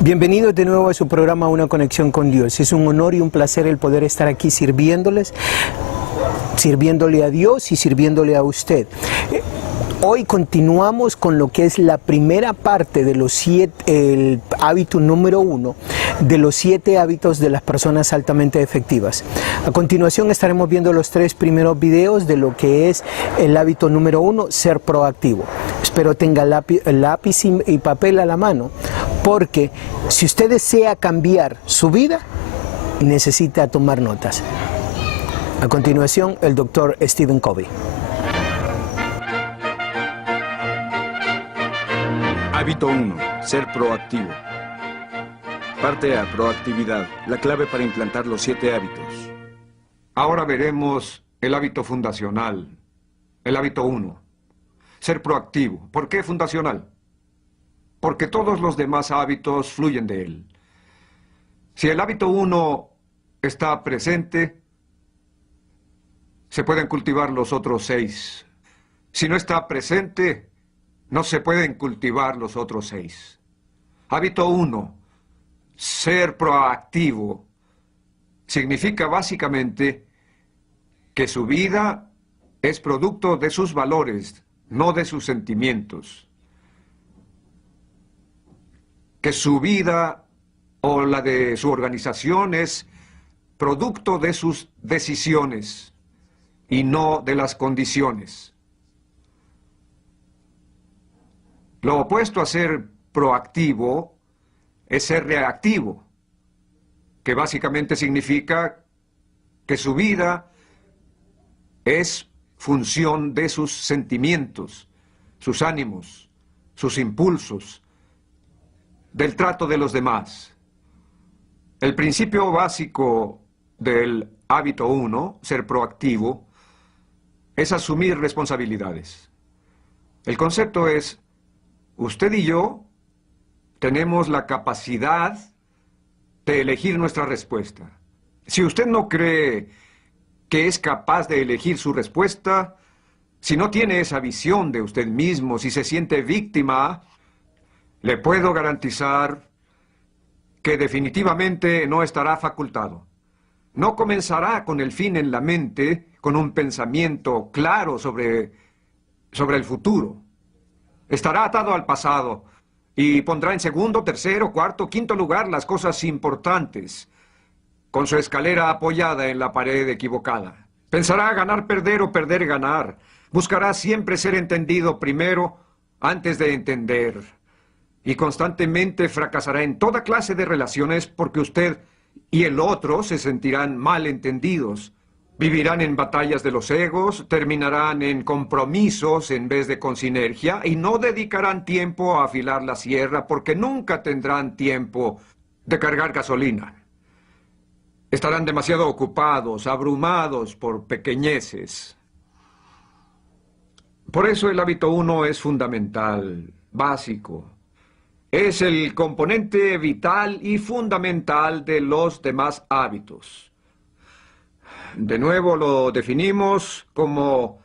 Bienvenidos de nuevo a su programa Una Conexión con Dios. Es un honor y un placer el poder estar aquí sirviéndole a Dios y sirviéndole a usted. Hoy continuamos con lo que es la primera parte de el hábito número 1 de los 7 hábitos de las personas altamente efectivas. A continuación estaremos viendo los 3 primeros videos de lo que es el hábito número 1, ser proactivo. Espero tenga lápiz y papel a la mano, porque si usted desea cambiar su vida, necesita tomar notas. A continuación, el Dr. Stephen Covey. Hábito 1. Ser proactivo. Parte A. Proactividad. La clave para implantar los 7 hábitos. Ahora veremos el hábito fundacional. El hábito 1. Ser proactivo. ¿Por qué fundacional? Porque todos los demás hábitos fluyen de él. Si el hábito 1 está presente, se pueden cultivar los otros 6. Si no está presente, no se pueden cultivar los otros 6. Hábito 1, ser proactivo, significa básicamente que su vida es producto de sus valores, no de sus sentimientos. Que su vida o la de su organización es producto de sus decisiones y no de las condiciones. Lo opuesto a ser proactivo es ser reactivo, que básicamente significa que su vida es función de sus sentimientos, sus ánimos, sus impulsos, del trato de los demás. El principio básico del hábito 1, ser proactivo, es asumir responsabilidades. El concepto es: usted y yo tenemos la capacidad de elegir nuestra respuesta. Si usted no cree que es capaz de elegir su respuesta, si no tiene esa visión de usted mismo, si se siente víctima, le puedo garantizar que definitivamente no estará facultado. No comenzará con el fin en la mente, con un pensamiento claro sobre el futuro. Estará atado al pasado y pondrá en segundo, tercero, cuarto, quinto lugar las cosas importantes, con su escalera apoyada en la pared equivocada. Pensará ganar, perder o perder, ganar. Buscará siempre ser entendido primero antes de entender. Y constantemente fracasará en toda clase de relaciones porque usted y el otro se sentirán mal entendidos. Vivirán en batallas de los egos, terminarán en compromisos en vez de con sinergia y no dedicarán tiempo a afilar la sierra porque nunca tendrán tiempo de cargar gasolina. Estarán demasiado ocupados, abrumados por pequeñeces. Por eso el hábito 1 es fundamental, básico. Es el componente vital y fundamental de los demás hábitos. De nuevo lo definimos como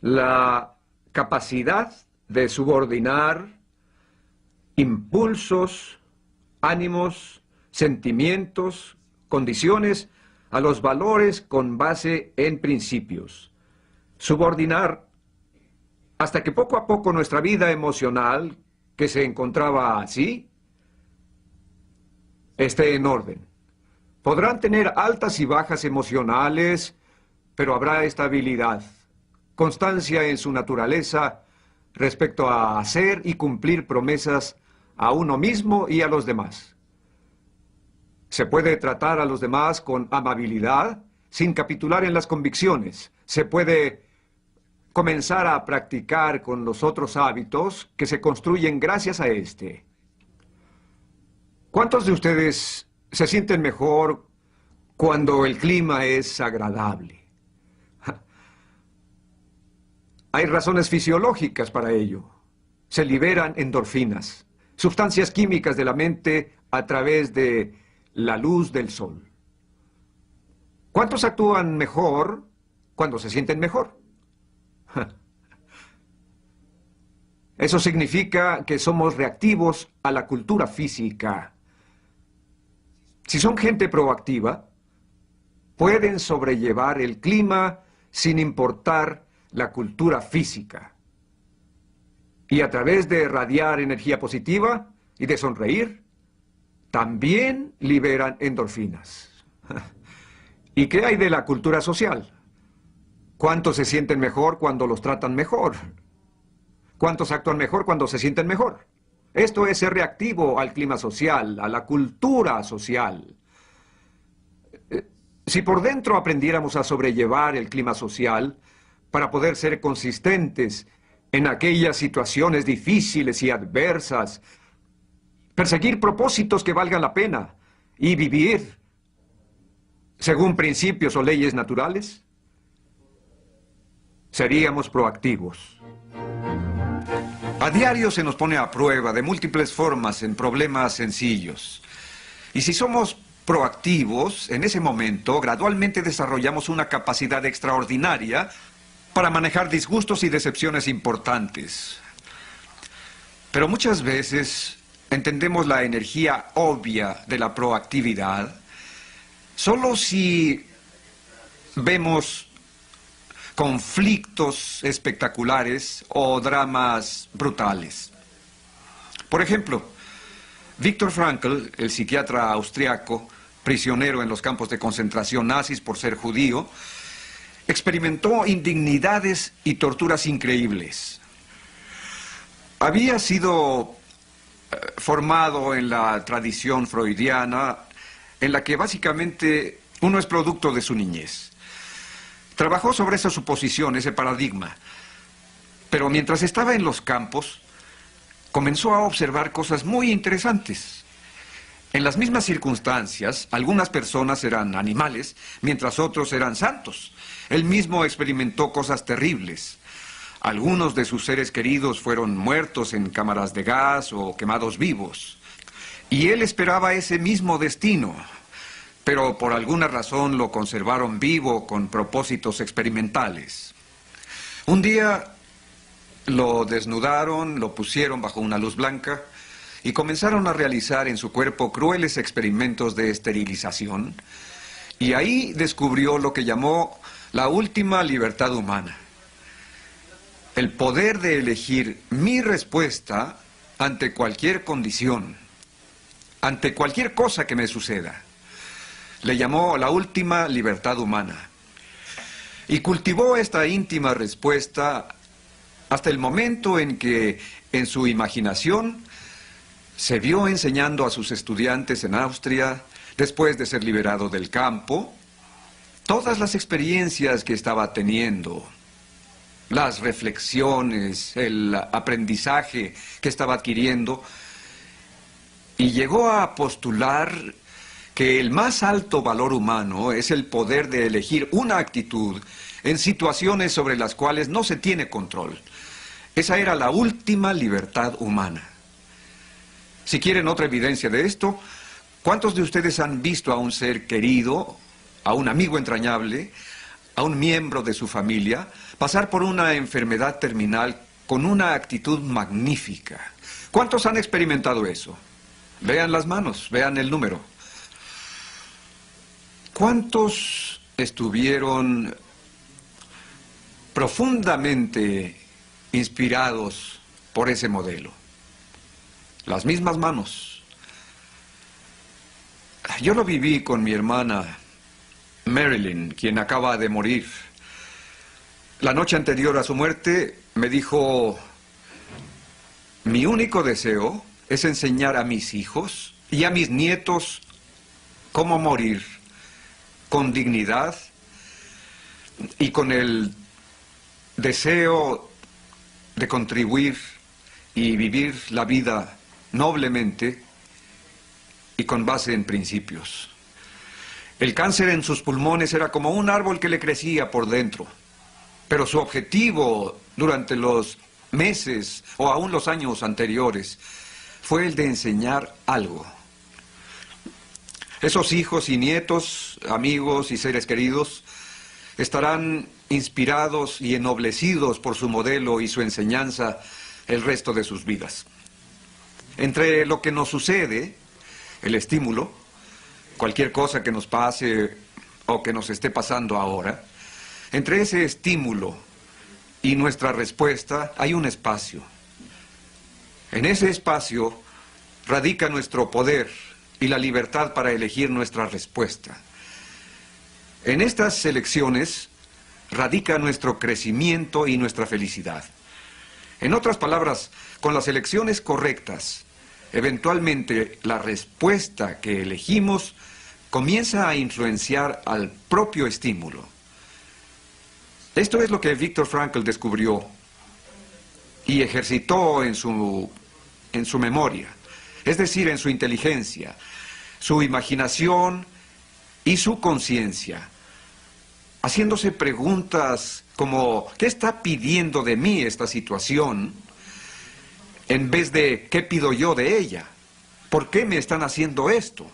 la capacidad de subordinar impulsos, ánimos, sentimientos, condiciones a los valores con base en principios. Subordinar hasta que poco a poco nuestra vida emocional, que se encontraba así, esté en orden. Podrán tener altas y bajas emocionales, pero habrá estabilidad, constancia en su naturaleza respecto a hacer y cumplir promesas a uno mismo y a los demás. Se puede tratar a los demás con amabilidad, sin capitular en las convicciones. Se puede comenzar a practicar con los otros hábitos que se construyen gracias a este. ¿Cuántos de ustedes se sienten mejor cuando el clima es agradable? Hay razones fisiológicas para ello. Se liberan endorfinas, sustancias químicas de la mente a través de la luz del sol. ¿Cuántos actúan mejor cuando se sienten mejor? Eso significa que somos reactivos a la cultura física. Si son gente proactiva, pueden sobrellevar el clima sin importar la cultura física. Y a través de irradiar energía positiva y de sonreír, también liberan endorfinas. ¿Y qué hay de la cultura social? ¿Cuántos se sienten mejor cuando los tratan mejor? ¿Cuántos actúan mejor cuando se sienten mejor? Esto es ser reactivo al clima social, a la cultura social. Si por dentro aprendiéramos a sobrellevar el clima social para poder ser consistentes en aquellas situaciones difíciles y adversas, perseguir propósitos que valgan la pena y vivir según principios o leyes naturales, seríamos proactivos. A diario se nos pone a prueba de múltiples formas en problemas sencillos. Y si somos proactivos, en ese momento gradualmente desarrollamos una capacidad extraordinaria para manejar disgustos y decepciones importantes. Pero muchas veces entendemos la energía obvia de la proactividad solo si vemos conflictos espectaculares o dramas brutales. Por ejemplo, Viktor Frankl, el psiquiatra austriaco, prisionero en los campos de concentración nazis por ser judío, experimentó indignidades y torturas increíbles. Había sido formado en la tradición freudiana, en la que básicamente uno es producto de su niñez. Trabajó sobre esa suposición, ese paradigma, pero mientras estaba en los campos, comenzó a observar cosas muy interesantes. En las mismas circunstancias, algunas personas eran animales, mientras otros eran santos. Él mismo experimentó cosas terribles. Algunos de sus seres queridos fueron muertos en cámaras de gas o quemados vivos. Y él esperaba ese mismo destino, pero por alguna razón lo conservaron vivo con propósitos experimentales. Un día lo desnudaron, lo pusieron bajo una luz blanca y comenzaron a realizar en su cuerpo crueles experimentos de esterilización. Y ahí descubrió lo que llamó la última libertad humana. El poder de elegir mi respuesta ante cualquier condición, ante cualquier cosa que me suceda. Le llamó la última libertad humana. Y cultivó esta íntima respuesta hasta el momento en que, en su imaginación, se vio enseñando a sus estudiantes en Austria, después de ser liberado del campo, todas las experiencias que estaba teniendo, las reflexiones, el aprendizaje que estaba adquiriendo, y llegó a postular que el más alto valor humano es el poder de elegir una actitud en situaciones sobre las cuales no se tiene control. Esa era la última libertad humana. Si quieren otra evidencia de esto, ¿cuántos de ustedes han visto a un ser querido, a un amigo entrañable, a un miembro de su familia, pasar por una enfermedad terminal con una actitud magnífica? ¿Cuántos han experimentado eso? Vean las manos, vean el número. ¿Cuántos estuvieron profundamente inspirados por ese modelo? Las mismas manos. Yo lo viví con mi hermana Marilyn, quien acaba de morir. La noche anterior a su muerte me dijo: mi único deseo es enseñar a mis hijos y a mis nietos cómo morir con dignidad y con el deseo de contribuir y vivir la vida noblemente y con base en principios. El cáncer en sus pulmones era como un árbol que le crecía por dentro, pero su objetivo durante los meses o aún los años anteriores fue el de enseñar algo. Esos hijos y nietos, amigos y seres queridos, estarán inspirados y ennoblecidos por su modelo y su enseñanza el resto de sus vidas. Entre lo que nos sucede, el estímulo, cualquier cosa que nos pase o que nos esté pasando ahora, entre ese estímulo y nuestra respuesta hay un espacio. En ese espacio radica nuestro poder y la libertad para elegir nuestra respuesta. En estas elecciones radica nuestro crecimiento y nuestra felicidad. En otras palabras, con las elecciones correctas, eventualmente la respuesta que elegimos comienza a influenciar al propio estímulo. Esto es lo que Viktor Frankl descubrió y ejercitó en su memoria, es decir, en su inteligencia, su imaginación y su conciencia, haciéndose preguntas como, ¿qué está pidiendo de mí esta situación? En vez de, ¿qué pido yo de ella? ¿Por qué me están haciendo esto?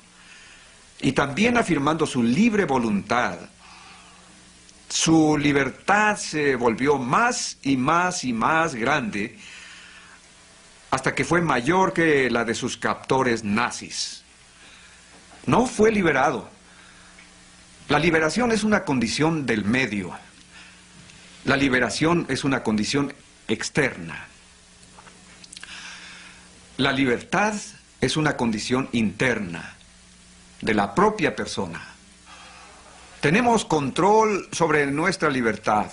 Y también afirmando su libre voluntad. Su libertad se volvió más y más y más grande hasta que fue mayor que la de sus captores nazis. No fue liberado. La liberación es una condición del medio. La liberación es una condición externa. La libertad es una condición interna de la propia persona. Tenemos control sobre nuestra libertad,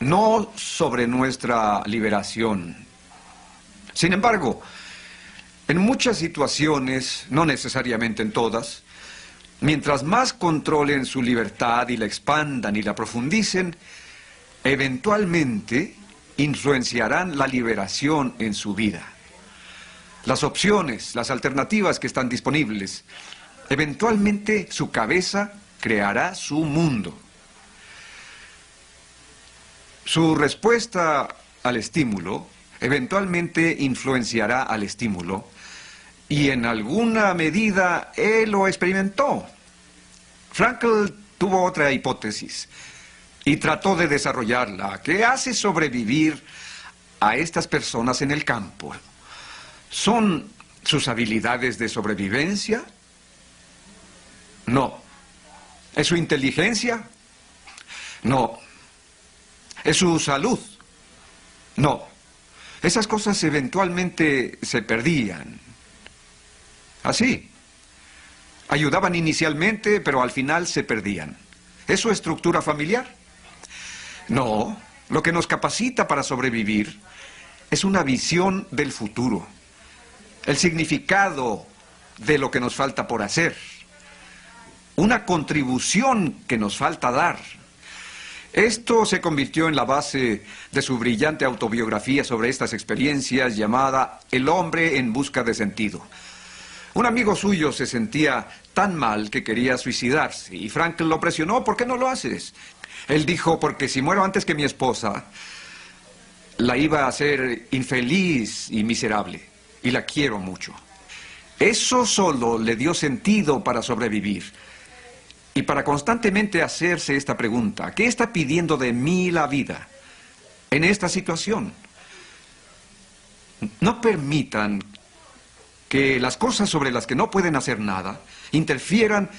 no sobre nuestra liberación. Sin embargo, en muchas situaciones, no necesariamente en todas, mientras más controlen su libertad y la expandan y la profundicen, eventualmente influenciarán la liberación en su vida. Las opciones, las alternativas que están disponibles, eventualmente su cabeza creará su mundo. Su respuesta al estímulo eventualmente influenciará al estímulo y en alguna medida él lo experimentó. Frankl tuvo otra hipótesis y trató de desarrollarla. ¿Qué hace sobrevivir a estas personas en el campo? ¿Son sus habilidades de sobrevivencia? No. ¿Es su inteligencia? No. ¿Es su salud? No. Esas cosas eventualmente se perdían. Así. Ayudaban inicialmente, pero al final se perdían. ¿Es su estructura familiar? No. Lo que nos capacita para sobrevivir es una visión del futuro. El significado de lo que nos falta por hacer. Una contribución que nos falta dar. Esto se convirtió en la base de su brillante autobiografía sobre estas experiencias llamada El hombre en busca de sentido. Un amigo suyo se sentía tan mal que quería suicidarse y Frankl lo presionó. ¿Por qué no lo haces? Él dijo, porque si muero antes que mi esposa, la iba a hacer infeliz y miserable. Y la quiero mucho. Eso solo le dio sentido para sobrevivir. Y para constantemente hacerse esta pregunta, ¿qué está pidiendo de mí la vida en esta situación? No permitan que las cosas sobre las que no pueden hacer nada interfieran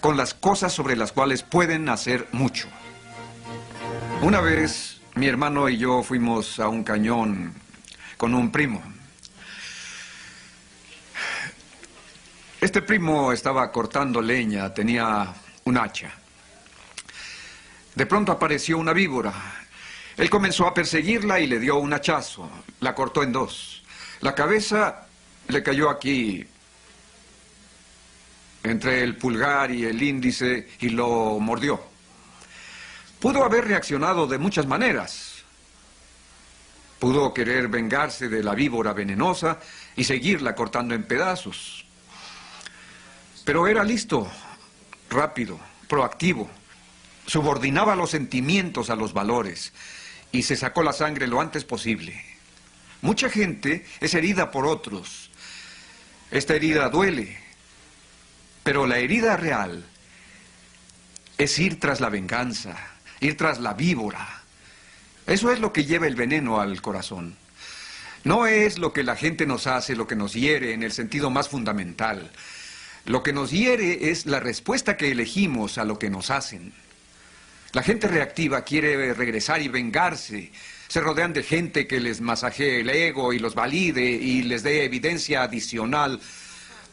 con las cosas sobre las cuales pueden hacer mucho. Una vez, mi hermano y yo fuimos a un cañón con un primo. Este primo estaba cortando leña, tenía un hacha. De pronto apareció una víbora. Él comenzó a perseguirla y le dio un hachazo. La cortó en dos. La cabeza le cayó aquí, entre el pulgar y el índice, y lo mordió. Pudo haber reaccionado de muchas maneras. Pudo querer vengarse de la víbora venenosa y seguirla cortando en pedazos. Pero era listo, rápido, proactivo. Subordinaba los sentimientos a los valores y se sacó la sangre lo antes posible. Mucha gente es herida por otros. Esta herida duele, pero la herida real es ir tras la venganza, ir tras la víbora. Eso es lo que lleva el veneno al corazón. No es lo que la gente nos hace, lo que nos hiere en el sentido más fundamental. Lo que nos hiere es la respuesta que elegimos a lo que nos hacen. La gente reactiva quiere regresar y vengarse. Se rodean de gente que les masajee el ego y los valide y les dé evidencia adicional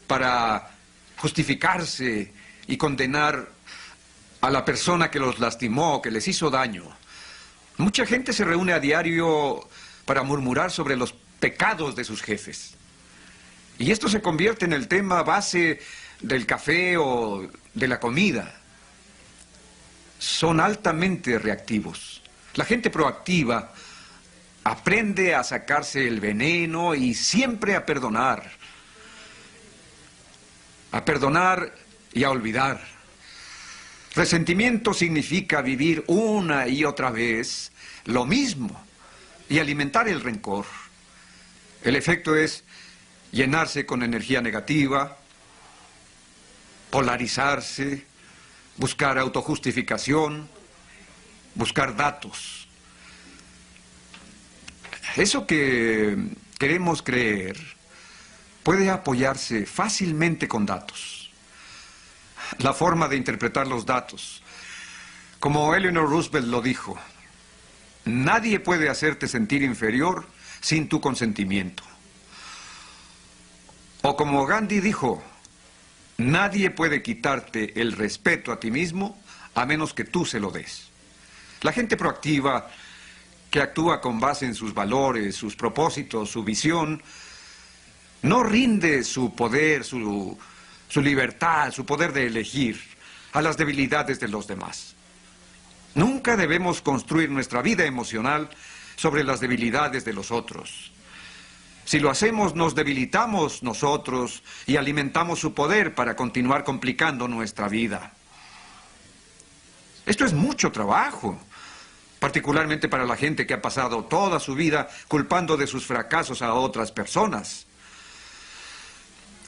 para justificarse y condenar a la persona que los lastimó, que les hizo daño. Mucha gente se reúne a diario para murmurar sobre los pecados de sus jefes. Y esto se convierte en el tema base del café o de la comida. Son altamente reactivos. La gente proactiva aprende a sacarse el veneno y siempre a perdonar. A perdonar y a olvidar. Resentimiento significa vivir una y otra vez lo mismo y alimentar el rencor. El efecto es llenarse con energía negativa, polarizarse, buscar autojustificación, buscar datos. Eso que queremos creer puede apoyarse fácilmente con datos. La forma de interpretar los datos. Como Eleanor Roosevelt lo dijo, nadie puede hacerte sentir inferior sin tu consentimiento. O como Gandhi dijo, nadie puede quitarte el respeto a ti mismo a menos que tú se lo des. La gente proactiva, que actúa con base en sus valores, sus propósitos, su visión, no rinde su poder, su libertad, su poder de elegir a las debilidades de los demás. Nunca debemos construir nuestra vida emocional sobre las debilidades de los otros. Si lo hacemos, nos debilitamos nosotros y alimentamos su poder para continuar complicando nuestra vida. Esto es mucho trabajo, particularmente para la gente que ha pasado toda su vida culpando de sus fracasos a otras personas.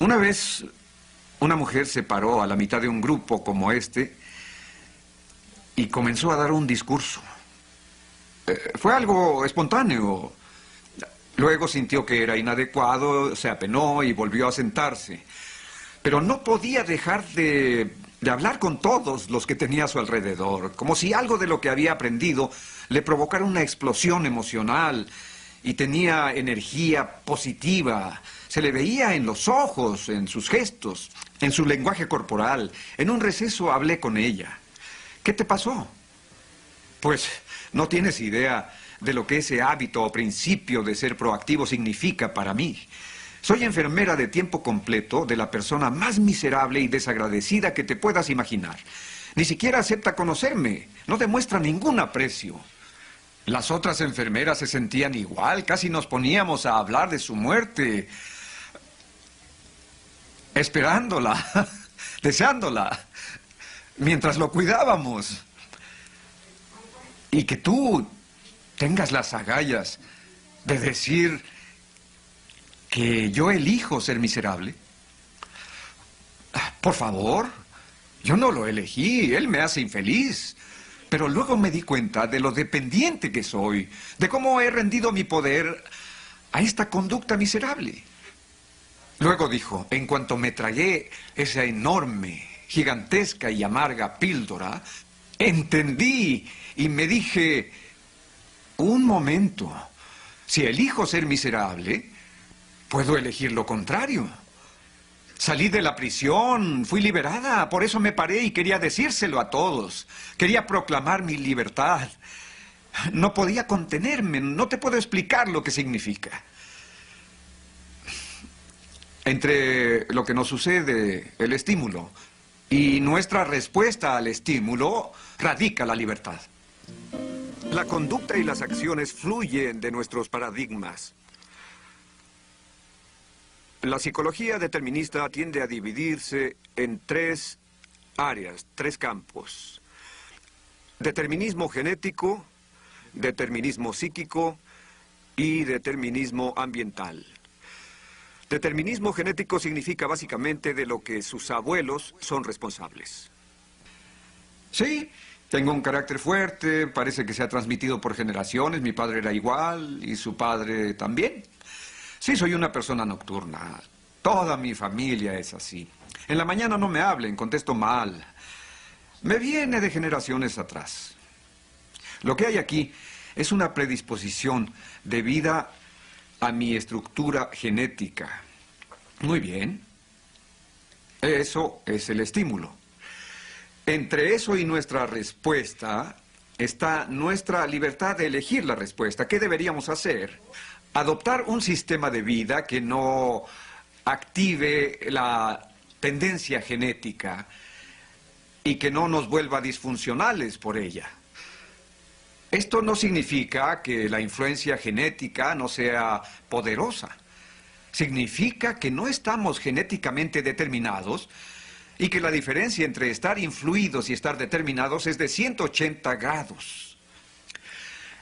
Una vez, una mujer se paró a la mitad de un grupo como este y comenzó a dar un discurso. Fue algo espontáneo. Luego sintió que era inadecuado, se apenó y volvió a sentarse. Pero no podía dejar de hablar con todos los que tenía a su alrededor, como si algo de lo que había aprendido le provocara una explosión emocional y tenía energía positiva. Se le veía en los ojos, en sus gestos, en su lenguaje corporal. En un receso hablé con ella. ¿Qué te pasó? Pues no tienes idea de lo que ese hábito o principio de ser proactivo significa para mí. Soy enfermera de tiempo completo de la persona más miserable y desagradecida que te puedas imaginar. Ni siquiera acepta conocerme, no demuestra ningún aprecio. Las otras enfermeras se sentían igual, casi nos poníamos a hablar de su muerte, esperándola, deseándola, mientras lo cuidábamos. Y que tú tengas las agallas de decir que yo elijo ser miserable. Por favor, yo no lo elegí, él me hace infeliz. Pero luego me di cuenta de lo dependiente que soy, de cómo he rendido mi poder a esta conducta miserable. Luego dijo, en cuanto me tragué esa enorme, gigantesca y amarga píldora, entendí y me dije, un momento, si elijo ser miserable, puedo elegir lo contrario. Salí de la prisión, fui liberada, por eso me paré y quería decírselo a todos. Quería proclamar mi libertad. No podía contenerme, no te puedo explicar lo que significa. Entre lo que nos sucede, el estímulo, y nuestra respuesta al estímulo, radica la libertad. La conducta y las acciones fluyen de nuestros paradigmas. La psicología determinista tiende a dividirse en tres áreas, tres campos. Determinismo genético, determinismo psíquico y determinismo ambiental. Determinismo genético significa básicamente de lo que sus abuelos son responsables. Sí, tengo un carácter fuerte, parece que se ha transmitido por generaciones, mi padre era igual y su padre también. Sí, soy una persona nocturna. Toda mi familia es así. En la mañana no me hablen, contesto mal. Me viene de generaciones atrás. Lo que hay aquí es una predisposición debida a mi estructura genética. Muy bien. Eso es el estímulo. Entre eso y nuestra respuesta está nuestra libertad de elegir la respuesta. ¿Qué deberíamos hacer? Adoptar un sistema de vida que no active la tendencia genética y que no nos vuelva disfuncionales por ella. Esto no significa que la influencia genética no sea poderosa. Significa que no estamos genéticamente determinados y que la diferencia entre estar influidos y estar determinados es de 180 grados.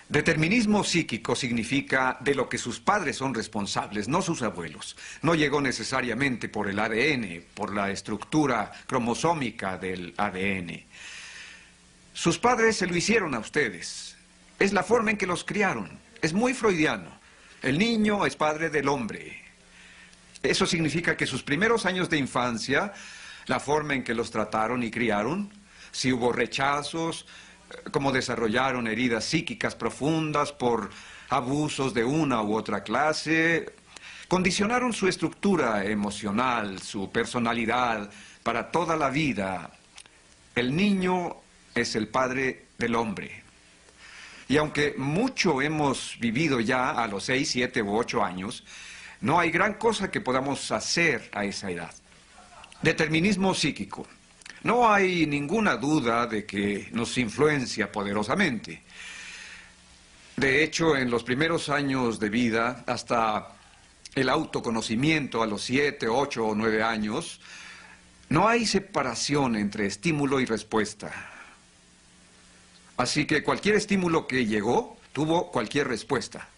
Determinismo psíquico significa de lo que sus padres son responsables, no sus abuelos. No llegó necesariamente por el ADN, por la estructura cromosómica del ADN. Sus padres se lo hicieron a ustedes. Es la forma en que los criaron. Es muy freudiano. El niño es padre del hombre. Eso significa que sus primeros años de infancia, la forma en que los trataron y criaron, si hubo rechazos, cómo desarrollaron heridas psíquicas profundas por abusos de una u otra clase, condicionaron su estructura emocional, su personalidad para toda la vida. El niño es el padre del hombre. Y aunque mucho hemos vivido ya a los 6, 7 u 8 años, no hay gran cosa que podamos hacer a esa edad. Determinismo psíquico. No hay ninguna duda de que nos influencia poderosamente. De hecho, en los primeros años de vida, hasta el autoconocimiento a los 7, 8 o 9 años, no hay separación entre estímulo y respuesta. Así que cualquier estímulo que llegó, tuvo cualquier respuesta.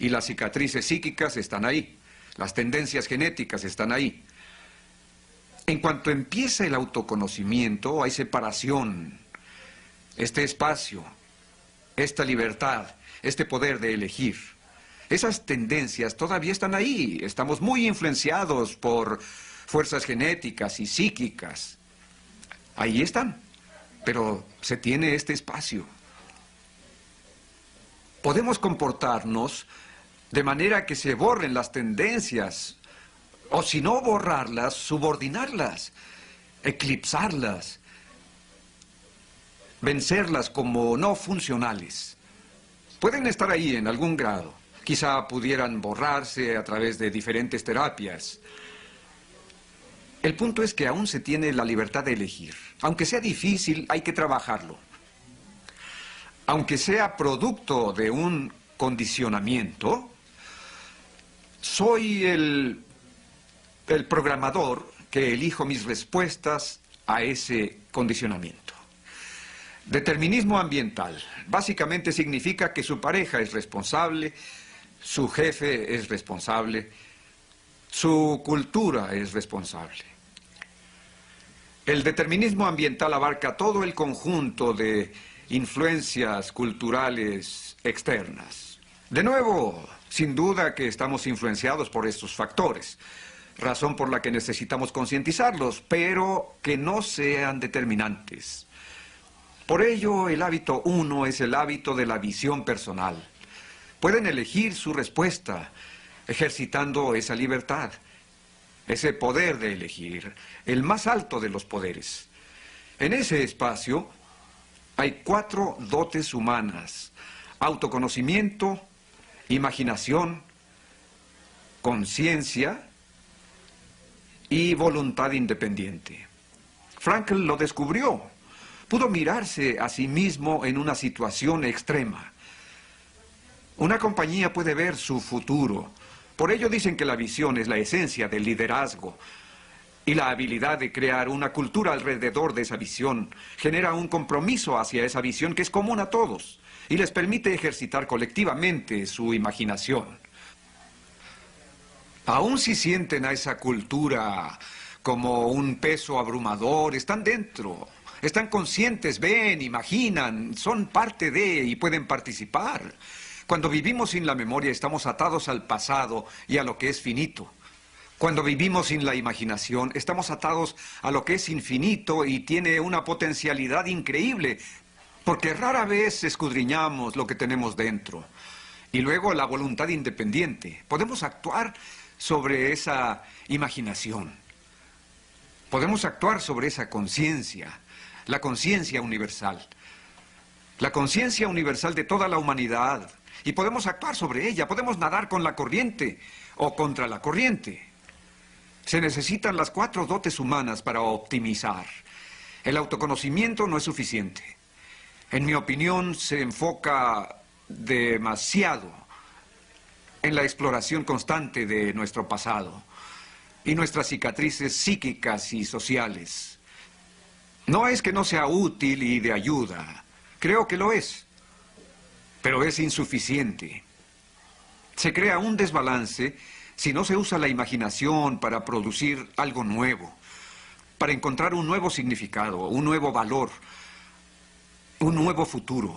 Y las cicatrices psíquicas están ahí. Las tendencias genéticas están ahí. En cuanto empieza el autoconocimiento, hay separación. Este espacio, esta libertad, este poder de elegir. Esas tendencias todavía están ahí. Estamos muy influenciados por fuerzas genéticas y psíquicas. Ahí están. Pero se tiene este espacio. Podemos comportarnos de manera que se borren las tendencias, o si no borrarlas, subordinarlas, eclipsarlas, vencerlas como no funcionales. Pueden estar ahí en algún grado. Quizá pudieran borrarse a través de diferentes terapias. El punto es que aún se tiene la libertad de elegir. Aunque sea difícil, hay que trabajarlo. Aunque sea producto de un condicionamiento, soy el programador que elijo mis respuestas a ese condicionamiento. Determinismo ambiental. Básicamente significa que su pareja es responsable, su jefe es responsable, su cultura es responsable. El determinismo ambiental abarca todo el conjunto de influencias culturales externas. De nuevo, sin duda que estamos influenciados por estos factores, razón por la que necesitamos concientizarlos, pero que no sean determinantes. Por ello, el hábito 1 es el hábito de la visión personal. Pueden elegir su respuesta, ejercitando esa libertad, ese poder de elegir, el más alto de los poderes. En ese espacio hay 4 dotes humanas: autoconocimiento, imaginación, conciencia y voluntad independiente. Frankl lo descubrió. Pudo mirarse a sí mismo en una situación extrema. Una compañía puede ver su futuro. Por ello dicen que la visión es la esencia del liderazgo. Y la habilidad de crear una cultura alrededor de esa visión genera un compromiso hacia esa visión que es común a todos y les permite ejercitar colectivamente su imaginación. Aún si sienten a esa cultura como un peso abrumador, están dentro, están conscientes, ven, imaginan, son parte de y pueden participar. Cuando vivimos sin la memoria estamos atados al pasado y a lo que es finito. Cuando vivimos sin la imaginación, estamos atados a lo que es infinito y tiene una potencialidad increíble, porque rara vez escudriñamos lo que tenemos dentro. Y luego la voluntad independiente. Podemos actuar sobre esa imaginación. Podemos actuar sobre esa conciencia, la conciencia universal. La conciencia universal de toda la humanidad. Y podemos actuar sobre ella, podemos nadar con la corriente o contra la corriente. Se necesitan las 4 dotes humanas para optimizar. El autoconocimiento no es suficiente. En mi opinión, se enfoca demasiado en la exploración constante de nuestro pasado y nuestras cicatrices psíquicas y sociales. No es que no sea útil y de ayuda. Creo que lo es. Pero es insuficiente. Se crea un desbalance si no se usa la imaginación para producir algo nuevo, para encontrar un nuevo significado, un nuevo valor, un nuevo futuro,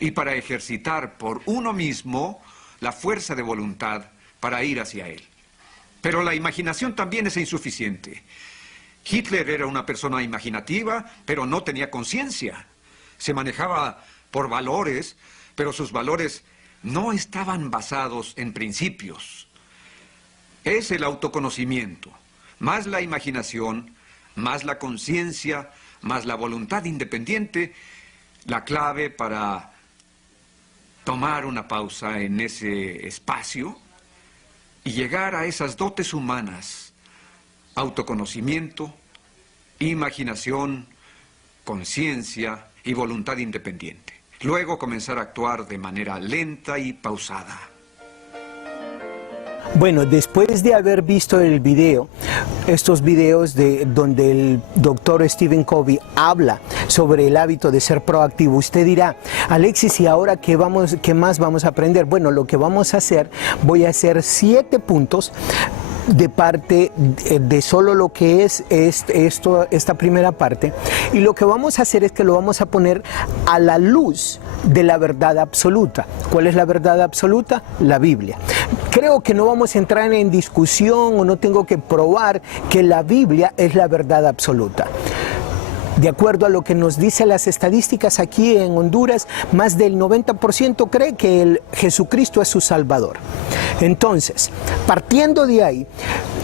y para ejercitar por uno mismo la fuerza de voluntad para ir hacia él. Pero la imaginación también es insuficiente. Hitler era una persona imaginativa, pero no tenía conciencia. Se manejaba por valores, pero sus valores no estaban basados en principios. Es el autoconocimiento, más la imaginación, más la conciencia, más la voluntad independiente, la clave para tomar una pausa en ese espacio y llegar a esas dotes humanas: autoconocimiento, imaginación, conciencia y voluntad independiente. Luego comenzar a actuar de manera lenta y pausada. Bueno, después de haber visto el video, estos videos donde el doctor Stephen Covey habla sobre el hábito de ser proactivo, usted dirá: Alexis, ¿y ahora qué más vamos a aprender? Bueno, lo que vamos a hacer, voy a hacer 7 puntos de parte de solo lo que es esta primera parte, y lo que vamos a hacer es que lo vamos a poner a la luz de la verdad absoluta. ¿Cuál es la verdad absoluta? La Biblia. Creo que no vamos a entrar en discusión o no tengo que probar que la Biblia es la verdad absoluta. De acuerdo a lo que nos dicen las estadísticas aquí en Honduras, más del 90% cree que Jesucristo es su Salvador. Entonces, partiendo de ahí,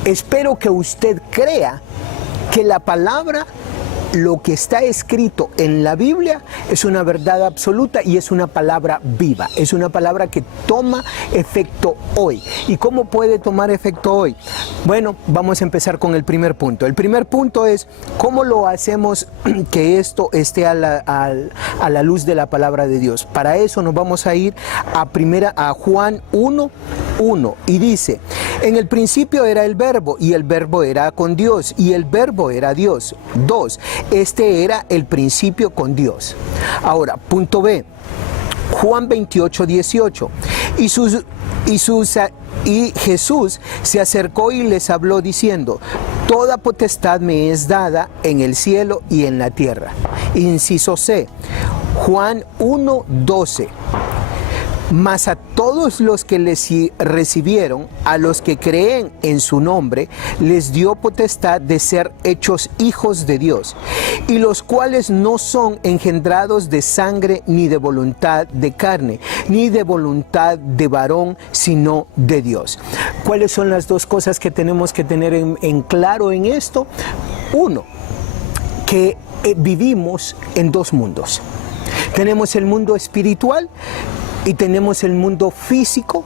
espero que usted crea que la palabra, lo que está escrito en la Biblia, es una verdad absoluta y es una palabra viva, es una palabra que toma efecto hoy. ¿Y cómo puede tomar efecto hoy? Bueno, vamos a empezar con el primer punto. El primer punto es: ¿cómo lo hacemos que esto esté a la luz de la palabra de Dios? Para eso nos vamos a ir a Juan 1:1, y dice: en el principio era el verbo, y el verbo era con Dios, y el verbo era Dios. 2. Este era el principio con Dios. Ahora, punto B, Juan 28:18. Y Jesús se acercó y les habló diciendo: toda potestad me es dada en el cielo y en la tierra. Inciso C, Juan 1:12. Mas a todos los que les recibieron, a los que creen en su nombre, les dio potestad de ser hechos hijos de Dios, y los cuales no son engendrados de sangre, ni de voluntad de carne, ni de voluntad de varón, sino de Dios. ¿Cuáles son las dos cosas que tenemos que tener en claro en esto? Uno, que vivimos en dos mundos. Tenemos el mundo espiritual y tenemos el mundo físico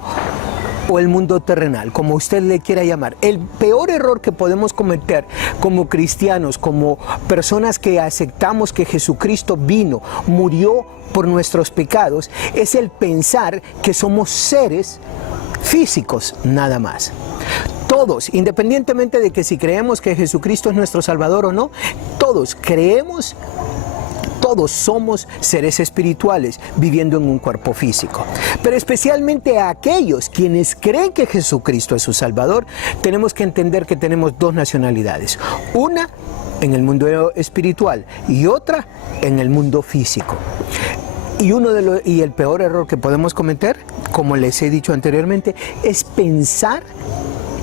o el mundo terrenal, como usted le quiera llamar. El peor error que podemos cometer como cristianos, como personas que aceptamos que Jesucristo vino, murió por nuestros pecados, es el pensar que somos seres físicos nada más. Todos, independientemente de que si creemos que Jesucristo es nuestro Salvador o no, todos creemos. Todos somos seres espirituales viviendo en un cuerpo físico. Pero especialmente a aquellos quienes creen que Jesucristo es su Salvador, tenemos que entender que tenemos dos nacionalidades. Una en el mundo espiritual y otra en el mundo físico. Y el peor error que podemos cometer, como les he dicho anteriormente, es pensar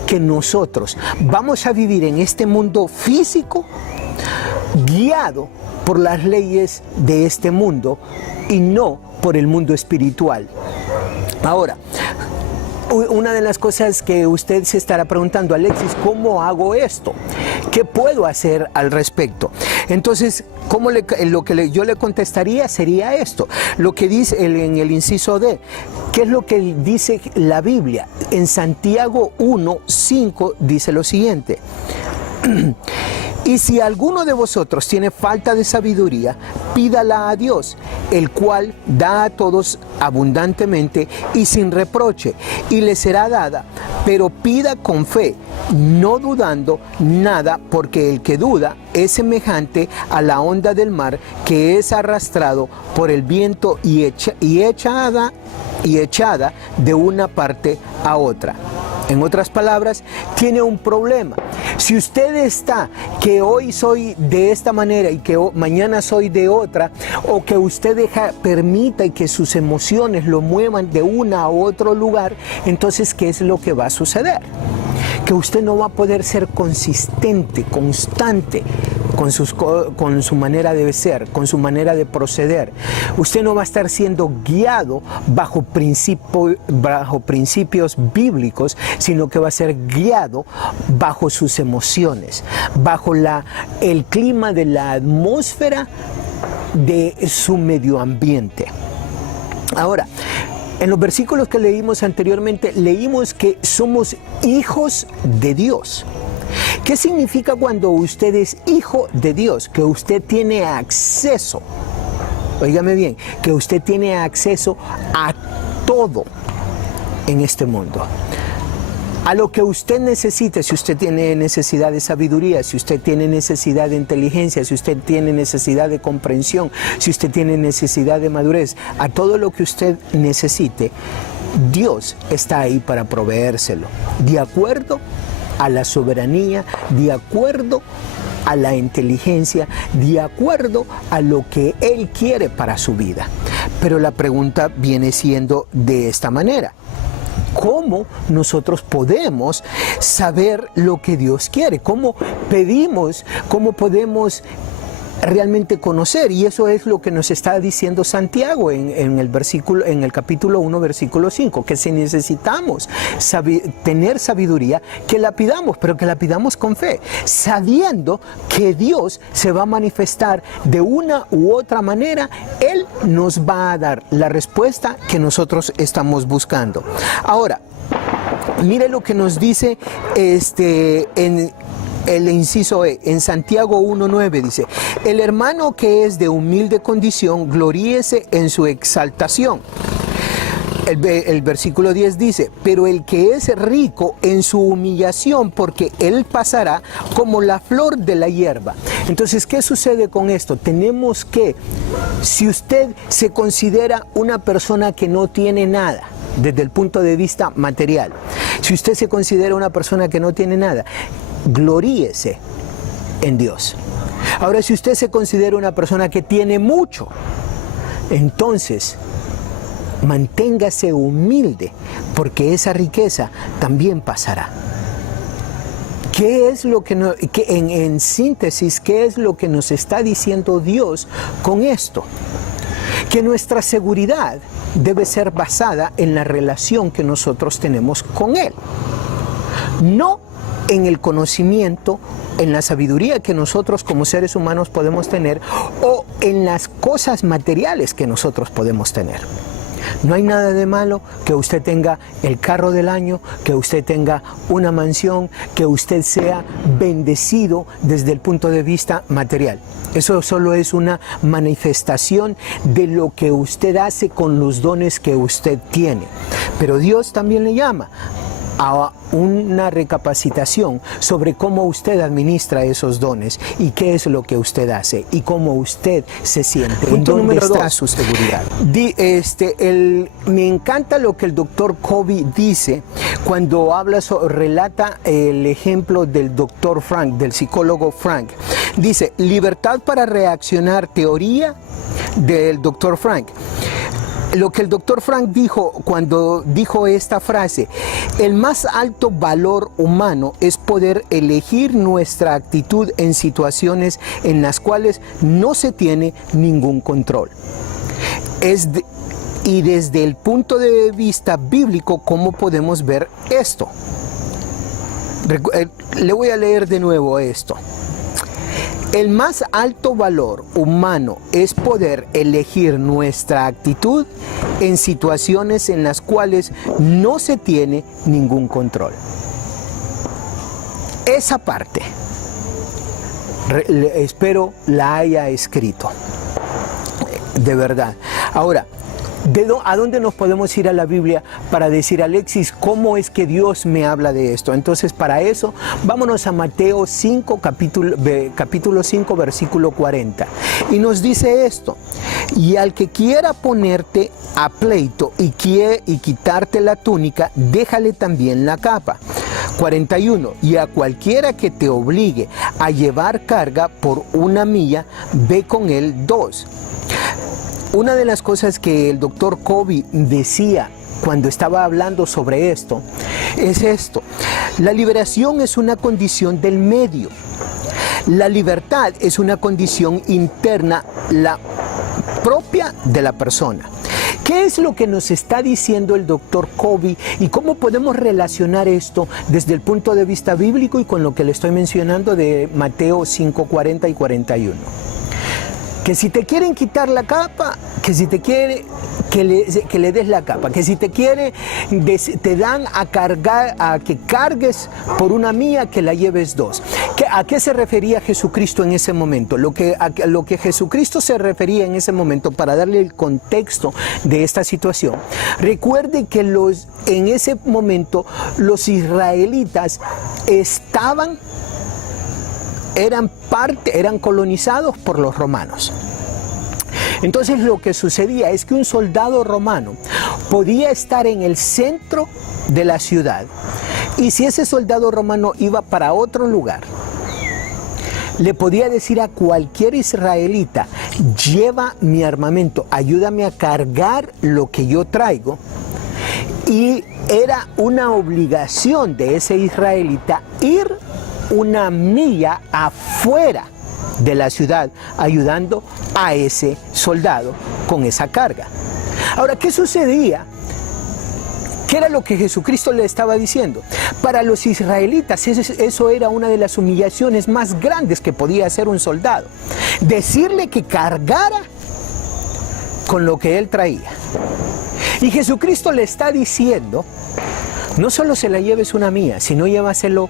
que nosotros vamos a vivir en este mundo físico guiado por las leyes de este mundo y no por el mundo espiritual. Ahora, una de las cosas que usted se estará preguntando, Alexis, ¿cómo hago esto? ¿Qué puedo hacer al respecto? Entonces, lo que yo le contestaría sería esto, lo que dice en el inciso D. ¿Qué es lo que dice la Biblia? En Santiago 1:5 dice lo siguiente: y si alguno de vosotros tiene falta de sabiduría, pídala a Dios, el cual da a todos abundantemente y sin reproche, y le será dada, pero pida con fe, no dudando nada, porque el que duda es semejante a la onda del mar, que es arrastrado por el viento y echada de una parte a otra. En otras palabras, tiene un problema. Si usted está que hoy soy de esta manera y que mañana soy de otra, o que usted permita y que sus emociones lo muevan de uno a otro lugar, entonces, ¿qué es lo que va a suceder? Que usted no va a poder ser consistente, constante con su manera de ser, con su manera de proceder. Usted no va a estar siendo guiado bajo principios bíblicos, sino que va a ser guiado bajo sus emociones, bajo el clima de la atmósfera de su medio ambiente. Ahora, en los versículos que leímos anteriormente, leímos que somos hijos de Dios. ¿Qué significa cuando usted es hijo de Dios? Que usted tiene acceso, óigame bien, que usted tiene acceso a todo en este mundo. A lo que usted necesite, si usted tiene necesidad de sabiduría, si usted tiene necesidad de inteligencia, si usted tiene necesidad de comprensión, si usted tiene necesidad de madurez, a todo lo que usted necesite, Dios está ahí para proveérselo, de acuerdo a la soberanía, de acuerdo a la inteligencia, de acuerdo a lo que Él quiere para su vida. Pero la pregunta viene siendo de esta manera: ¿cómo nosotros podemos saber lo que Dios quiere? ¿Cómo podemos realmente conocer? Y eso es lo que nos está diciendo Santiago en el capítulo 1, versículo 5, que si necesitamos tener sabiduría, que la pidamos, pero que la pidamos con fe, sabiendo que Dios se va a manifestar de una u otra manera. Él nos va a dar la respuesta que nosotros estamos buscando. Ahora, mire lo que nos dice en el inciso E, en Santiago 1:9 dice: el hermano que es de humilde condición, gloríese en su exaltación. El versículo 10 dice: pero el que es rico en su humillación, porque él pasará como la flor de la hierba. Entonces, ¿qué sucede con esto? Tenemos que, si usted se considera una persona que no tiene nada, desde el punto de vista material, si usted se considera una persona que no tiene nada, gloríese en Dios. Ahora, si usted se considera una persona que tiene mucho, entonces manténgase humilde, porque esa riqueza también pasará. ¿Qué es lo que en síntesis, qué es lo que nos está diciendo Dios con esto? Que nuestra seguridad debe ser basada en la relación que nosotros tenemos con Él, no en el conocimiento, en la sabiduría que nosotros como seres humanos podemos tener, o en las cosas materiales que nosotros podemos tener. No hay nada de malo que usted tenga el carro del año, que usted tenga una mansión, que usted sea bendecido desde el punto de vista material. Eso solo es una manifestación de lo que usted hace con los dones que usted tiene. Pero Dios también le llama a una recapacitación sobre cómo usted administra esos dones y qué es lo que usted hace y cómo usted se siente. Punto número 2, su seguridad. Me encanta lo que el doctor Covey dice cuando relata el ejemplo del doctor Frank, del psicólogo Frank. Dice: libertad para reaccionar, teoría del doctor Frank. lo que el doctor Frank dijo cuando dijo esta frase: el más alto valor humano es poder elegir nuestra actitud en situaciones en las cuales no se tiene ningún control. Y desde el punto de vista bíblico, ¿cómo podemos ver esto? Le voy a leer de nuevo esto. El más alto valor humano es poder elegir nuestra actitud en situaciones en las cuales no se tiene ningún control. Esa parte, espero la haya escrito, de verdad. Ahora, ¿a dónde nos podemos ir a la Biblia para decir, Alexis, cómo es que Dios me habla de esto? Entonces, para eso, vámonos a Mateo 5, capítulo 5, versículo 40. Y nos dice esto: y al que quiera ponerte a pleito y quitarte la túnica, déjale también la capa. 41. Y a cualquiera que te obligue a llevar carga por 1 milla, ve con él 2. Una de las cosas que el doctor Covey decía cuando estaba hablando sobre esto es esto: la liberación es una condición del medio. La libertad es una condición interna, la propia de la persona. ¿Qué es lo que nos está diciendo el doctor Covey y cómo podemos relacionar esto desde el punto de vista bíblico y con lo que le estoy mencionando de Mateo 5, 40 y 41? Que si te quieren quitar la capa, que si te quiere que le des la capa, que si te quiere te dan a que cargues por 1 milla, que la lleves 2. ¿A qué se refería Jesucristo en ese momento? Lo que Jesucristo se refería en ese momento, para darle el contexto de esta situación, recuerde que en ese momento los israelitas eran colonizados por los romanos. Entonces lo que sucedía es que un soldado romano podía estar en el centro de la ciudad, y si ese soldado romano iba para otro lugar, le podía decir a cualquier israelita: lleva mi armamento, ayúdame a cargar lo que yo traigo. Y era una obligación de ese israelita ir 1 milla afuera de la ciudad, ayudando a ese soldado con esa carga. Ahora, ¿qué sucedía? ¿Qué era lo que Jesucristo le estaba diciendo? Para los israelitas eso era una de las humillaciones más grandes que podía hacer un soldado: decirle que cargara con lo que él traía. Y Jesucristo le está diciendo: no solo se la lleves 1 milla, sino llévaselo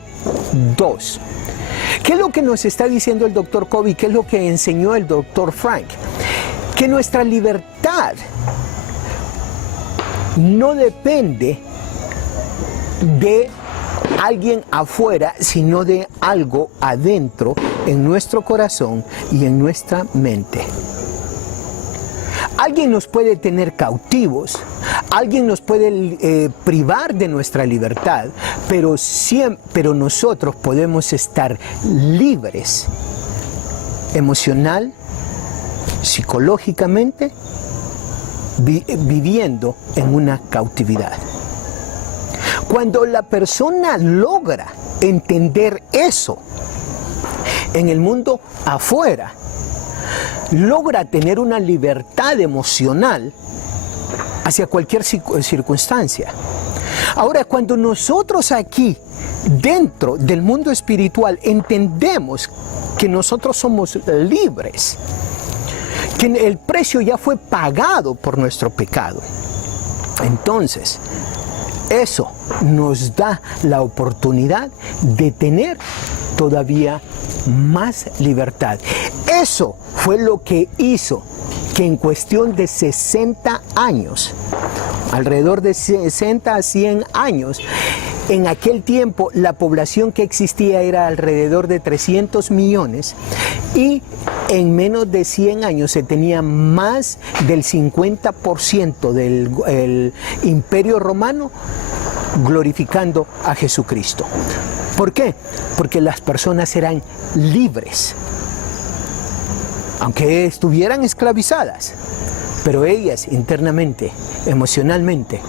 2. ¿Qué es lo que nos está diciendo el doctor Covey? ¿Qué es lo que enseñó el doctor Frank? Que nuestra libertad no depende de alguien afuera, sino de algo adentro, en nuestro corazón y en nuestra mente. Alguien nos puede tener cautivos, alguien nos puede privar de nuestra libertad, pero nosotros podemos estar libres emocional, psicológicamente, viviendo en una cautividad. Cuando la persona logra entender eso en el mundo afuera, logra tener una libertad emocional hacia cualquier circunstancia. Ahora, cuando nosotros aquí, dentro del mundo espiritual, entendemos que nosotros somos libres, que el precio ya fue pagado por nuestro pecado, entonces eso nos da la oportunidad de tener todavía más libertad. Eso fue lo que hizo que en cuestión de 60 años, alrededor de 60 a 100 años, en aquel tiempo la población que existía era alrededor de 300 millones y en menos de 100 años se tenía más del 50% del imperio romano glorificando a Jesucristo. ¿Por qué? Porque las personas eran libres, aunque estuvieran esclavizadas, pero ellas internamente, emocionalmente,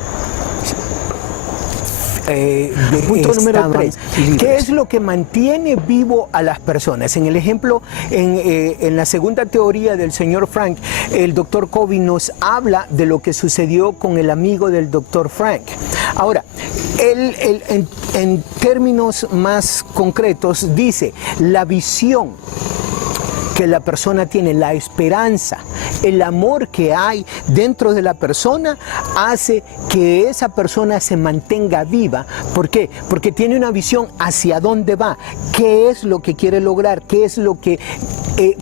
punto número 3, ¿qué es lo que mantiene vivo a las personas? En el ejemplo, en la segunda teoría del señor Frank, el doctor Covey nos habla de lo que sucedió con el amigo del doctor Frank. Ahora, él en términos más concretos dice, la visión que la persona tiene, la esperanza, el amor que hay dentro de la persona hace que esa persona se mantenga viva. ¿Por qué? Porque tiene una visión hacia dónde va, qué es lo que quiere lograr, qué es lo que,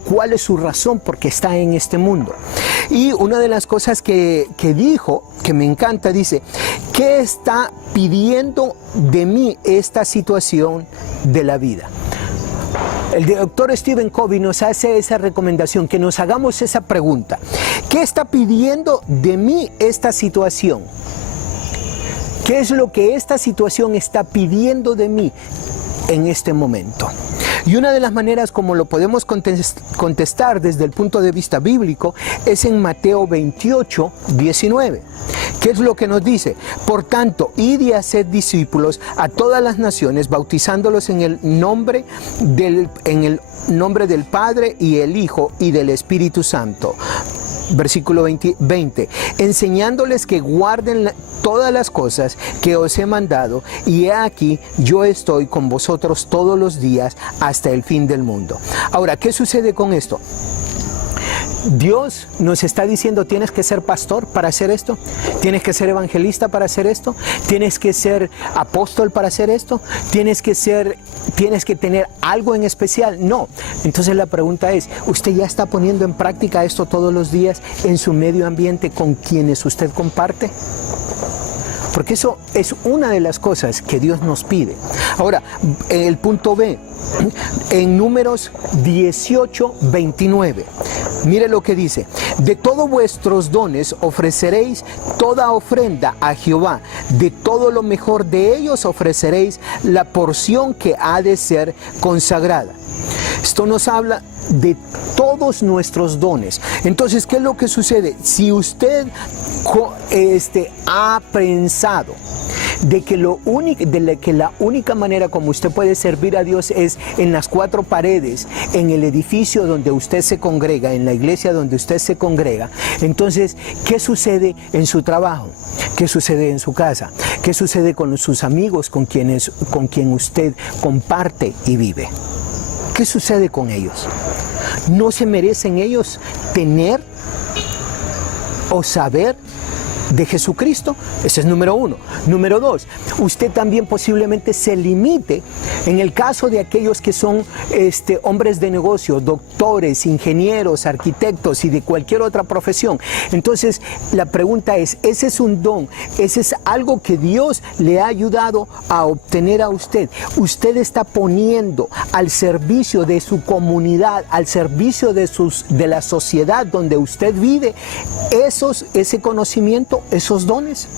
cuál es su razón por qué está en este mundo. Y una de las cosas que dijo, que me encanta, dice, ¿qué está pidiendo de mí esta situación de la vida? El doctor Stephen Covey nos hace esa recomendación, que nos hagamos esa pregunta. ¿Qué está pidiendo de mí esta situación? ¿Qué es lo que esta situación está pidiendo de mí en este momento? Y una de las maneras como lo podemos contestar desde el punto de vista bíblico es en Mateo 28, 19. ¿Qué es lo que nos dice? Por tanto, id y haced discípulos a todas las naciones, bautizándolos en el nombre del Padre y el Hijo y del Espíritu Santo. Versículo 20, enseñándoles que guarden todas las cosas que os he mandado, y he aquí, yo estoy con vosotros todos los días hasta el fin del mundo. Ahora, ¿qué sucede con esto? Dios nos está diciendo, tienes que ser pastor para hacer esto, tienes que ser evangelista para hacer esto, tienes que ser apóstol para hacer esto, tienes que tener algo en especial. No. Entonces la pregunta es, ¿usted ya está poniendo en práctica esto todos los días en su medio ambiente con quienes usted comparte? Porque eso es una de las cosas que Dios nos pide. Ahora, el punto B, en Números 18, 29. Mire lo que dice, de todos vuestros dones ofreceréis toda ofrenda a Jehová, de todo lo mejor de ellos ofreceréis la porción que ha de ser consagrada. Esto nos habla de todos nuestros dones. Entonces, ¿qué es lo que sucede? Si usted ha pensado de que la única manera como usted puede servir a Dios es en las cuatro paredes, en el edificio donde usted se congrega, en la iglesia donde usted se congrega, entonces, ¿qué sucede en su trabajo? ¿Qué sucede en su casa? ¿Qué sucede con sus amigos con quien usted comparte y vive? ¿Qué sucede con ellos? ¿No se merecen ellos tener o saber de Jesucristo? Ese es número uno. Número dos, usted también posiblemente se limite en el caso de aquellos que son hombres de negocio, doctores, ingenieros, arquitectos y de cualquier otra profesión. Entonces la pregunta es, ¿ese es un don? ¿Ese es algo que Dios le ha ayudado a obtener a usted? Usted está poniendo al servicio de su comunidad, al servicio de la sociedad donde usted vive, ese conocimiento, esos dones.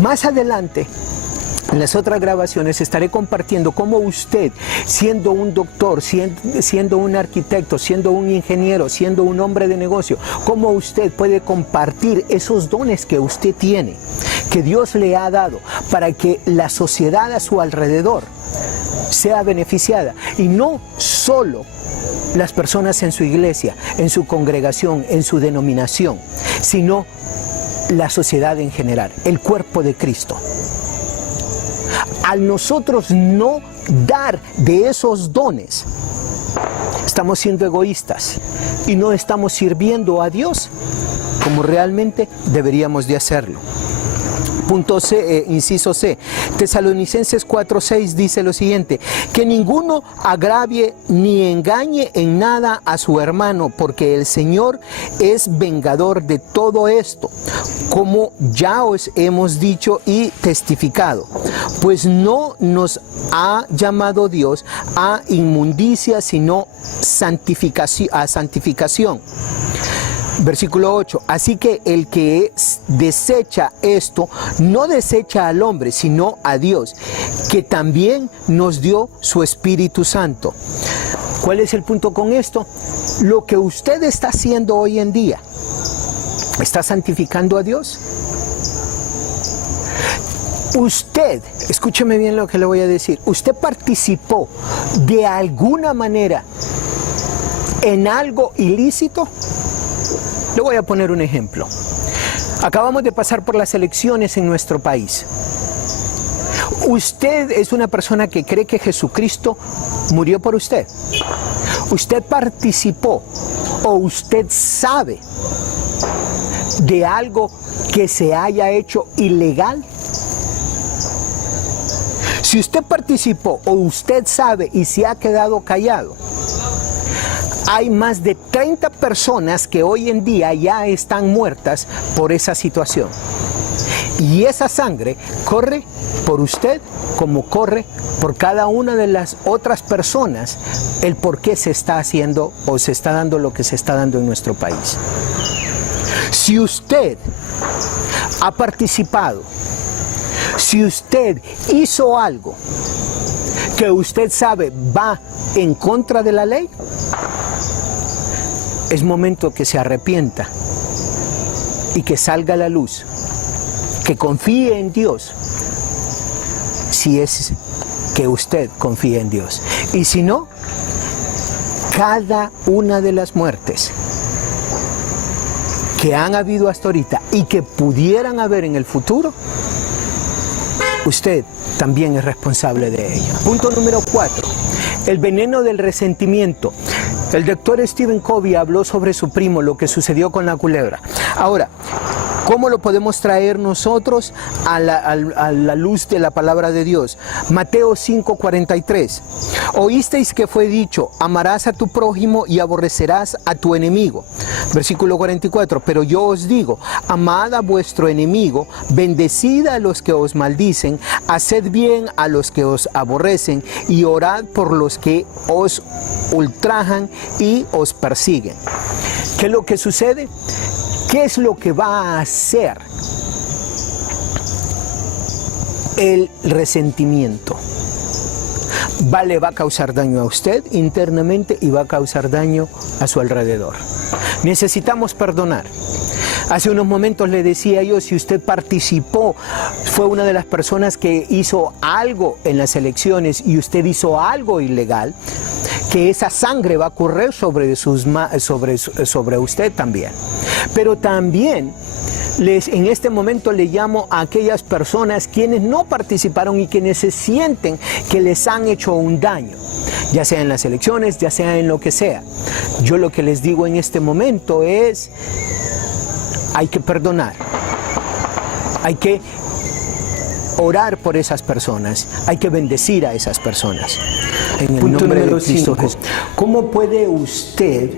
Más adelante, en las otras grabaciones, estaré compartiendo cómo usted, siendo un doctor, siendo un arquitecto, siendo un ingeniero, siendo un hombre de negocio, cómo usted puede compartir esos dones que usted tiene, que Dios le ha dado, para que la sociedad a su alrededor sea beneficiada. Y no solo las personas en su iglesia, en su congregación, en su denominación, sino la sociedad en general, el cuerpo de Cristo. Al nosotros no dar de esos dones, estamos siendo egoístas y no estamos sirviendo a Dios como realmente deberíamos de hacerlo. Punto C, inciso C. Tesalonicenses 4:6 dice lo siguiente: que ninguno agravie ni engañe en nada a su hermano, porque el Señor es vengador de todo esto, como ya os hemos dicho y testificado. Pues no nos ha llamado Dios a inmundicia, sino a santificación. Versículo 8, así que el que desecha esto, no desecha al hombre, sino a Dios, que también nos dio su Espíritu Santo. ¿Cuál es el punto con esto? Lo que usted está haciendo hoy en día, ¿Está santificando a Dios? Usted, escúcheme bien lo que le voy a decir, usted participó de alguna manera en algo ilícito. Le voy a poner un ejemplo. Acabamos de pasar por las elecciones en nuestro país. Usted es una persona que cree que Jesucristo murió por usted. Usted participó o usted sabe de algo que se haya hecho ilegal. Si usted participó o usted sabe y se ha quedado callado, hay más de 30 personas que hoy en día ya están muertas por esa situación. Y esa sangre corre por usted como corre por cada una de las otras personas el por qué se está haciendo o se está dando lo que se está dando en nuestro país. Si usted ha participado, si usted hizo algo que usted sabe va en contra de la ley, es momento que se arrepienta y que salga a la luz, que confíe en Dios, si es que usted confía en Dios. Y si no, cada una de las muertes que han habido hasta ahorita y que pudieran haber en el futuro, usted también es responsable de ella. Punto número 4. El veneno del resentimiento. El doctor Stephen Covey habló sobre su primo, lo que sucedió con la culebra. Ahora, ¿cómo lo podemos traer nosotros a la luz de la palabra de Dios? Mateo 5:43. Oísteis que fue dicho, amarás a tu prójimo y aborrecerás a tu enemigo. Versículo 44. Pero yo os digo, amad a vuestro enemigo, bendecid a los que os maldicen, haced bien a los que os aborrecen y orad por los que os ultrajan y os persiguen. ¿Qué es lo que sucede? ¿Qué es lo que va a hacer el resentimiento? Le va a causar daño a usted internamente y va a causar daño a su alrededor. Necesitamos perdonar. Hace unos momentos le decía yo, si usted participó, fue una de las personas que hizo algo en las elecciones y usted hizo algo ilegal, que esa sangre va a correr sobre usted también. Pero también en este momento le llamo a aquellas personas quienes no participaron y quienes se sienten que les han hecho un daño, ya sea en las elecciones, ya sea en lo que sea. Yo lo que les digo en este momento es, hay que perdonar, hay que orar por esas personas, hay que bendecir a esas personas. En el nombre de Cristo Jesús. ¿Cómo puede usted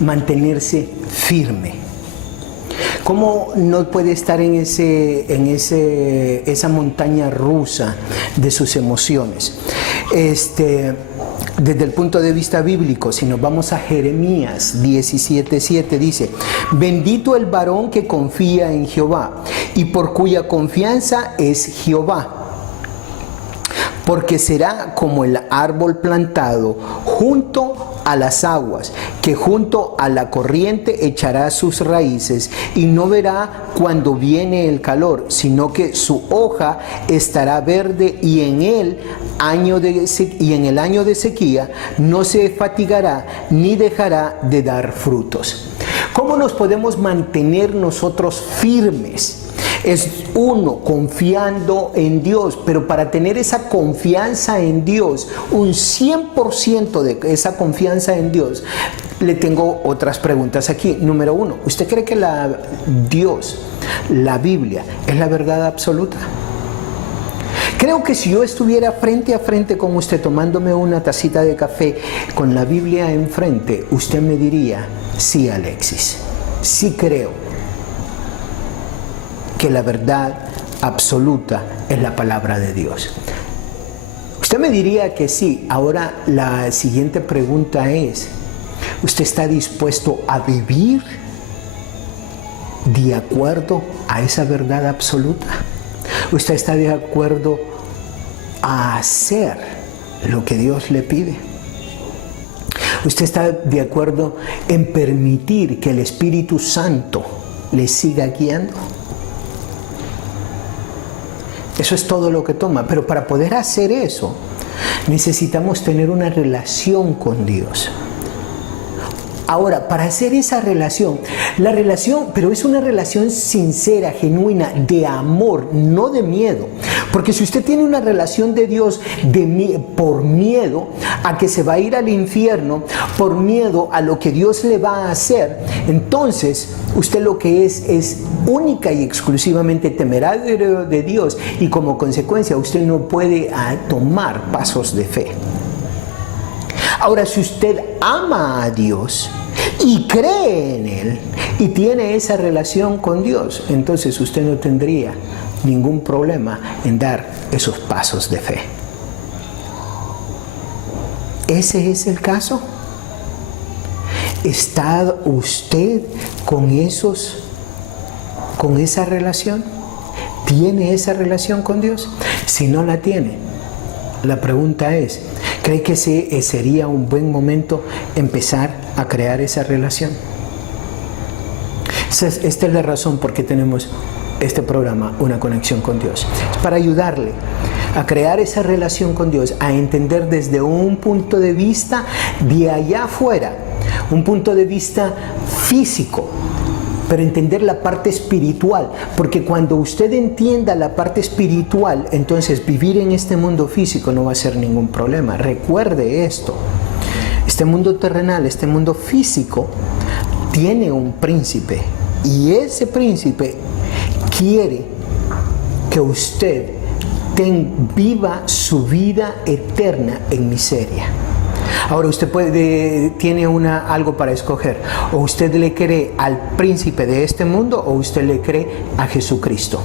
mantenerse firme? ¿Cómo no puede estar en esa montaña rusa de sus emociones? Desde el punto de vista bíblico, si nos vamos a Jeremías 17:7, dice: bendito el varón que confía en Jehová y por cuya confianza es Jehová, porque será como el árbol plantado junto a las aguas, que junto a la corriente echará sus raíces y no verá cuando viene el calor, sino que su hoja estará verde y en el año de sequía no se fatigará ni dejará de dar frutos. ¿Cómo nos podemos mantener nosotros firmes? Es uno, confiando en Dios, pero para tener esa confianza en Dios, un 100% de esa confianza en Dios, le tengo otras preguntas aquí. Número 1, ¿usted cree que Dios, la Biblia, es la verdad absoluta? Creo que si yo estuviera frente a frente con usted tomándome una tacita de café con la Biblia enfrente, usted me diría, sí, Alexis, sí creo que la verdad absoluta es la palabra de Dios. Usted me diría que sí. Ahora la siguiente pregunta es, ¿usted está dispuesto a vivir de acuerdo a esa verdad absoluta? ¿Usted está de acuerdo a hacer lo que Dios le pide? ¿Usted está de acuerdo en permitir que el Espíritu Santo le siga guiando. Eso es todo lo que toma. Pero para poder hacer eso, necesitamos tener una relación con Dios. Ahora, para hacer esa relación, pero es una relación sincera, genuina, de amor, no de miedo. Porque si usted tiene una relación de Dios por miedo a que se va a ir al infierno, por miedo a lo que Dios le va a hacer, entonces usted lo que es única y exclusivamente temerario de Dios, y como consecuencia usted no puede tomar pasos de fe. Ahora, si usted ama a Dios y cree en Él y tiene esa relación con Dios, entonces usted no tendría ningún problema en dar esos pasos de fe. ¿Ese es el caso? ¿Está usted con esa relación? ¿Tiene esa relación con Dios? Si no la tiene, la pregunta es, ¿cree que sería un buen momento empezar a crear esa relación? Esta es la razón por qué tenemos este programa, Una Conexión con Dios. Es para ayudarle a crear esa relación con Dios, a entender desde un punto de vista de allá afuera, un punto de vista físico, pero entender la parte espiritual, porque cuando usted entienda la parte espiritual, entonces vivir en este mundo físico no va a ser ningún problema. Recuerde esto, este mundo terrenal, este mundo físico tiene un príncipe, y ese príncipe quiere que usted viva su vida eterna en miseria. Ahora usted tiene algo para escoger: o usted le cree al príncipe de este mundo, o usted le cree a Jesucristo,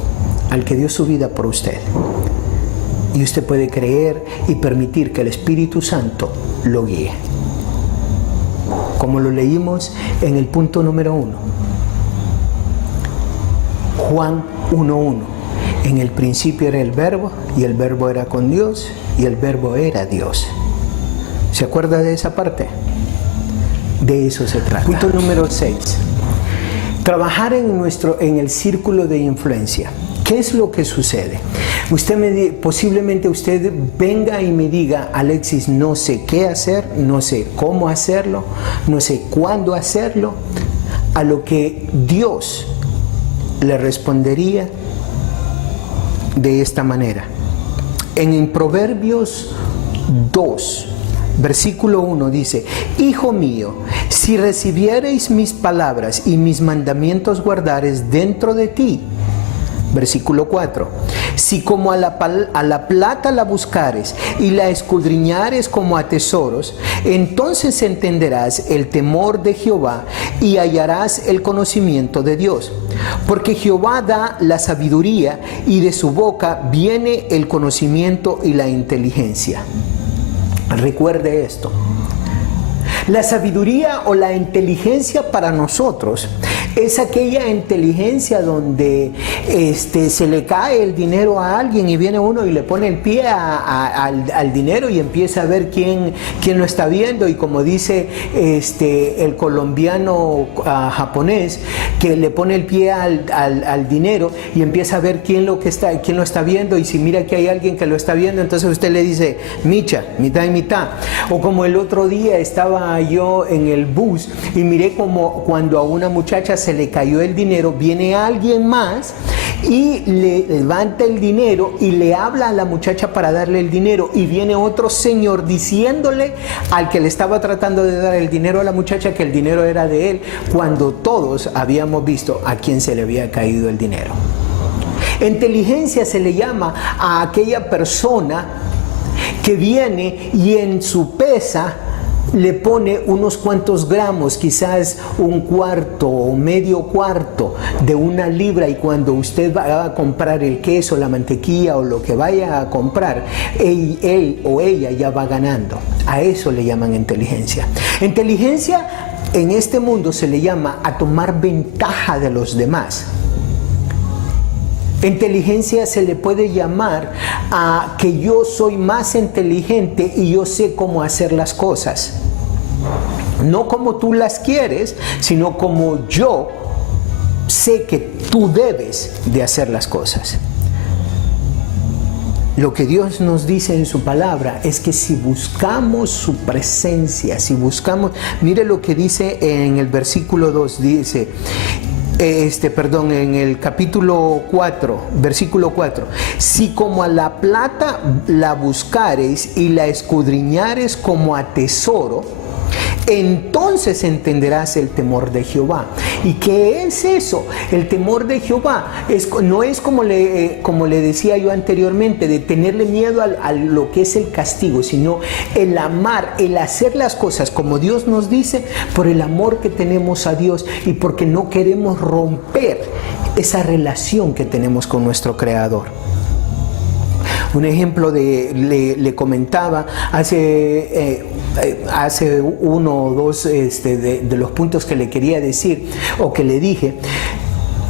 al que dio su vida por usted. Y usted puede creer y permitir que el Espíritu Santo lo guíe, como lo leímos en el punto número 1, Juan 1:1. En el principio era el Verbo, y el Verbo era con Dios, y el Verbo era Dios. ¿Se acuerda de esa parte? De eso se trata. Punto número 6. Trabajar en el círculo de influencia. ¿Qué es lo que sucede? Posiblemente usted venga y me diga: Alexis, no sé qué hacer, no sé cómo hacerlo, no sé cuándo hacerlo. A lo que Dios le respondería de esta manera. En Proverbios 2, versículo 1 dice: Hijo mío, si recibiereis mis palabras y mis mandamientos guardares dentro de ti. Versículo 4: si como a la plata la buscares y la escudriñares como a tesoros, entonces entenderás el temor de Jehová y hallarás el conocimiento de Dios. Porque Jehová da la sabiduría, y de su boca viene el conocimiento y la inteligencia. Recuerde esto. La sabiduría o la inteligencia para nosotros es aquella inteligencia donde se le cae el dinero a alguien y viene uno y le pone el pie al dinero y empieza a ver quién lo está viendo, y como dice el colombiano japonés, que le pone el pie al dinero y empieza a ver quién lo está viendo, y si mira que hay alguien que lo está viendo, entonces usted le dice micha, mitad y mitad. O como el otro día estaba yo en el bus y miré como cuando a una muchacha se le cayó el dinero, viene alguien más y le levanta el dinero y le habla a la muchacha para darle el dinero, y viene otro señor diciéndole al que le estaba tratando de dar el dinero a la muchacha que el dinero era de él, cuando todos habíamos visto a quién se le había caído el dinero. Inteligencia se le llama a aquella persona que viene y en su pesa le pone unos cuantos gramos, quizás un cuarto o medio cuarto de una libra, y cuando usted va a comprar el queso, la mantequilla o lo que vaya a comprar, él o ella ya va ganando. A eso le llaman inteligencia. Inteligencia en este mundo se le llama a tomar ventaja de los demás. Inteligencia se le puede llamar a que yo soy más inteligente y yo sé cómo hacer las cosas. No como tú las quieres, sino como yo sé que tú debes de hacer las cosas. Lo que Dios nos dice en su palabra es que si buscamos su presencia, si buscamos, mire lo que dice en el versículo 2, dice, en el capítulo 4, versículo 4, si como a la plata la buscareis y la escudriñares como a tesoro, entonces entenderás el temor de Jehová. ¿Y qué es eso? El temor de Jehová no es como le decía yo anteriormente, de tenerle miedo a lo que es el castigo, sino el amar, el hacer las cosas como Dios nos dice, por el amor que tenemos a Dios y porque no queremos romper esa relación que tenemos con nuestro Creador. Un ejemplo le comentaba hace uno o dos de los puntos que le quería decir o que le dije.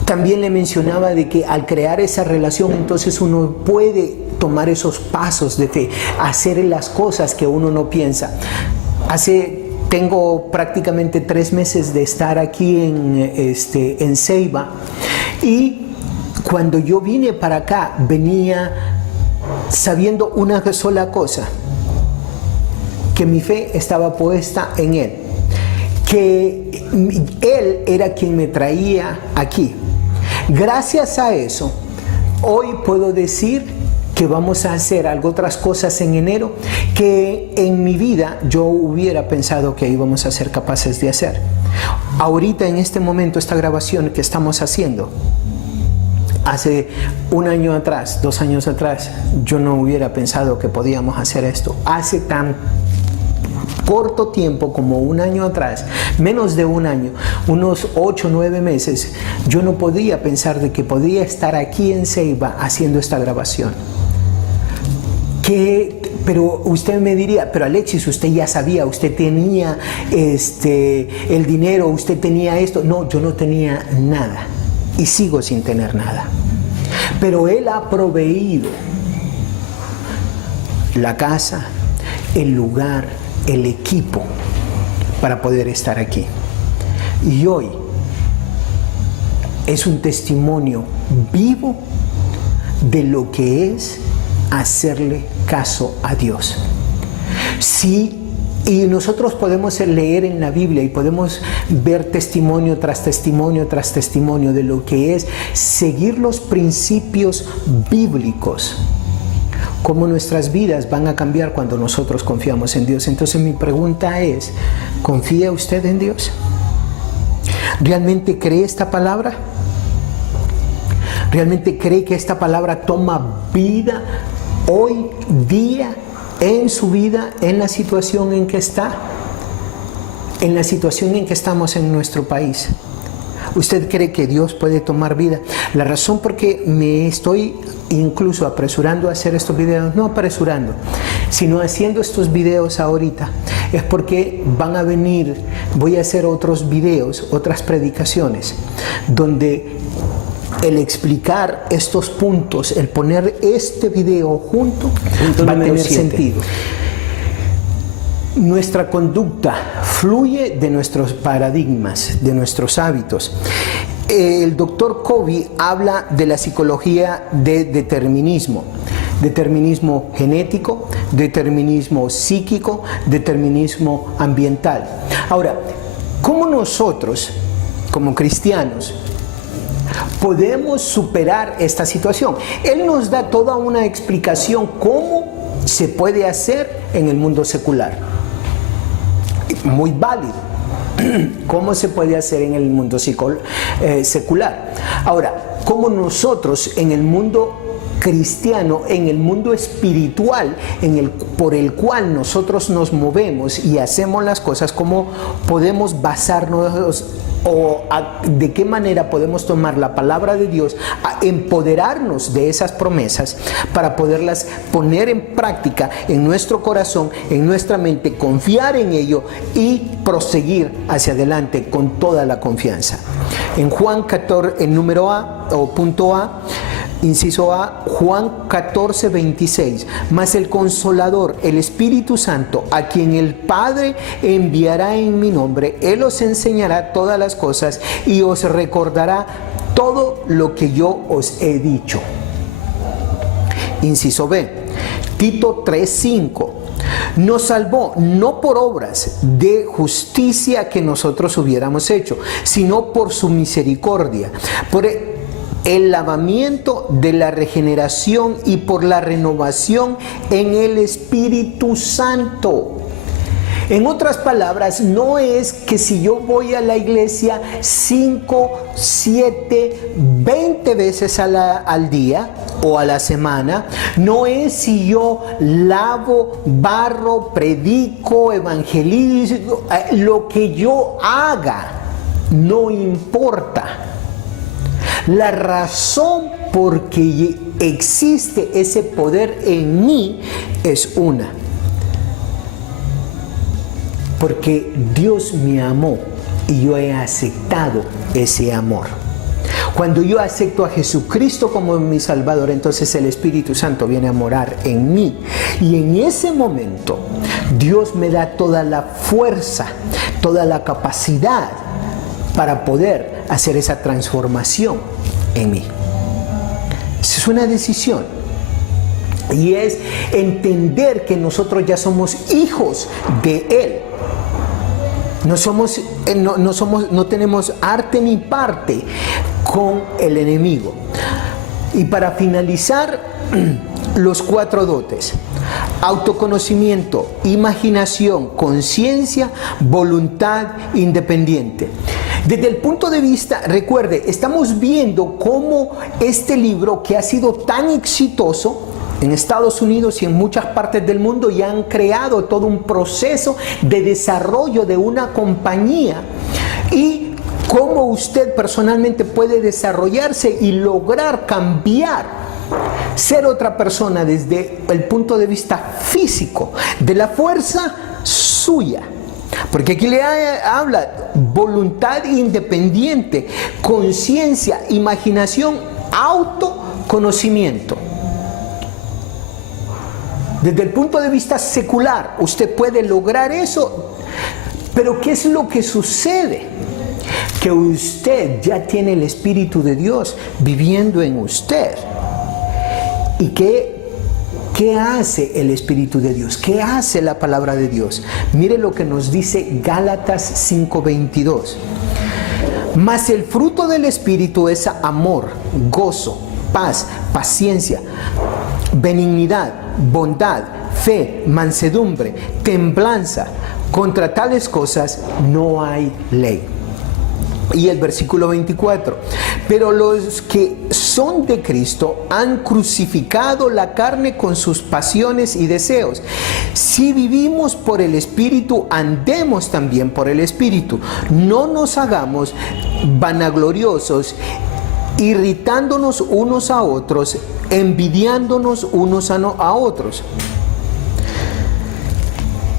También le mencionaba de que al crear esa relación, entonces uno puede tomar esos pasos de fe, hacer las cosas que uno no piensa. Tengo prácticamente 3 meses de estar aquí en Ceiba, y cuando yo vine para acá venía sabiendo una sola cosa, que mi fe estaba puesta en Él, que Él era quien me traía aquí. Gracias a eso, hoy puedo decir que vamos a hacer otras cosas en enero que en mi vida yo hubiera pensado que íbamos a ser capaces de hacer. Ahorita, en este momento, esta grabación que estamos haciendo, hace 1 año atrás, 2 años atrás, yo no hubiera pensado que podíamos hacer esto. Hace tan corto tiempo como 1 año atrás, menos de 1 año, unos 8 o 9 meses, yo no podía pensar de que podía estar aquí en Ceiba haciendo esta grabación. Pero usted me diría, pero Alexis, usted ya sabía, usted tenía el dinero, usted tenía esto. No, yo no tenía nada. Y sigo sin tener nada. Pero Él ha proveído la casa, el lugar, el equipo para poder estar aquí. Y hoy es un testimonio vivo de lo que es hacerle caso a Dios. Sí. Y nosotros podemos leer en la Biblia y podemos ver testimonio tras testimonio tras testimonio de lo que es seguir los principios bíblicos, cómo nuestras vidas van a cambiar cuando nosotros confiamos en Dios. Entonces mi pregunta es, ¿confía usted en Dios? ¿Realmente cree esta palabra? ¿Realmente cree que esta palabra toma vida hoy día en su vida, en la situación en que está, en la situación en que estamos en nuestro país? ¿Usted cree que Dios puede tomar vida? La razón por qué me estoy incluso apresurando a hacer estos videos, no apresurando, sino haciendo estos videos ahorita, es porque van a venir, voy a hacer otros videos, otras predicaciones, donde el explicar estos puntos, el poner este video junto va a tener sentido. Nuestra conducta fluye de nuestros paradigmas, de nuestros hábitos. El doctor Covey habla de la psicología de determinismo. Determinismo genético, determinismo psíquico, determinismo ambiental. Ahora, ¿cómo nosotros, como cristianos, podemos superar esta situación? Él nos da toda una explicación cómo se puede hacer en el mundo secular. Muy válido. ¿Cómo se puede hacer en el mundo secular? Ahora, ¿cómo nosotros en el mundo cristiano, en el mundo espiritual por el cual nosotros nos movemos y hacemos las cosas, cómo podemos basarnos o de qué manera podemos tomar la palabra de Dios, a empoderarnos de esas promesas para poderlas poner en práctica en nuestro corazón, en nuestra mente, confiar en ello y proseguir hacia adelante con toda la confianza. En Juan 14, en número A o punto A, inciso A, Juan 14:26, mas el Consolador, el Espíritu Santo, a quien el Padre enviará en mi nombre, Él os enseñará todas las cosas y os recordará todo lo que yo os he dicho. Inciso B, Tito 3:5. Nos salvó no por obras de justicia que nosotros hubiéramos hecho, sino por su misericordia, por el lavamiento de la regeneración y por la renovación en el Espíritu Santo. En otras palabras, no es que si yo voy a la iglesia 5, 7, 20 veces al día o a la semana, no es si yo lavo, barro, predico, evangelizo, lo que yo haga no importa. La razón por que existe ese poder en mí es una. Porque Dios me amó y yo he aceptado ese amor. Cuando yo acepto a Jesucristo como mi Salvador, entonces el Espíritu Santo viene a morar en mí. Y en ese momento Dios me da toda la fuerza, toda la capacidad para poder hacer esa transformación en mí. Es una decisión. Y es entender que nosotros ya somos hijos de Él. No tenemos arte ni parte con el enemigo. Y para finalizar, los 4 dotes: autoconocimiento, imaginación, conciencia, voluntad independiente. Desde el punto de vista, recuerde, estamos viendo cómo este libro, que ha sido tan exitoso en Estados Unidos y en muchas partes del mundo, ya han creado todo un proceso de desarrollo de una compañía, y cómo usted personalmente puede desarrollarse y lograr cambiar, ser otra persona desde el punto de vista físico, de la fuerza suya. Porque aquí le habla voluntad independiente, conciencia, imaginación, autoconocimiento. Desde el punto de vista secular, usted puede lograr eso, pero ¿qué es lo que sucede? Que usted ya tiene el Espíritu de Dios viviendo en usted. ¿Y qué hace el Espíritu de Dios? ¿Qué hace la palabra de Dios? Mire lo que nos dice Gálatas 5:22. Mas el fruto del Espíritu es amor, gozo, paz, paciencia, benignidad, bondad, fe, mansedumbre, templanza. Contra tales cosas no hay ley. Y el versículo 24: pero los que son de Cristo han crucificado la carne con sus pasiones y deseos. Si vivimos por el Espíritu, andemos también por el Espíritu. No nos hagamos vanagloriosos, irritándonos unos a otros, envidiándonos unos a otros.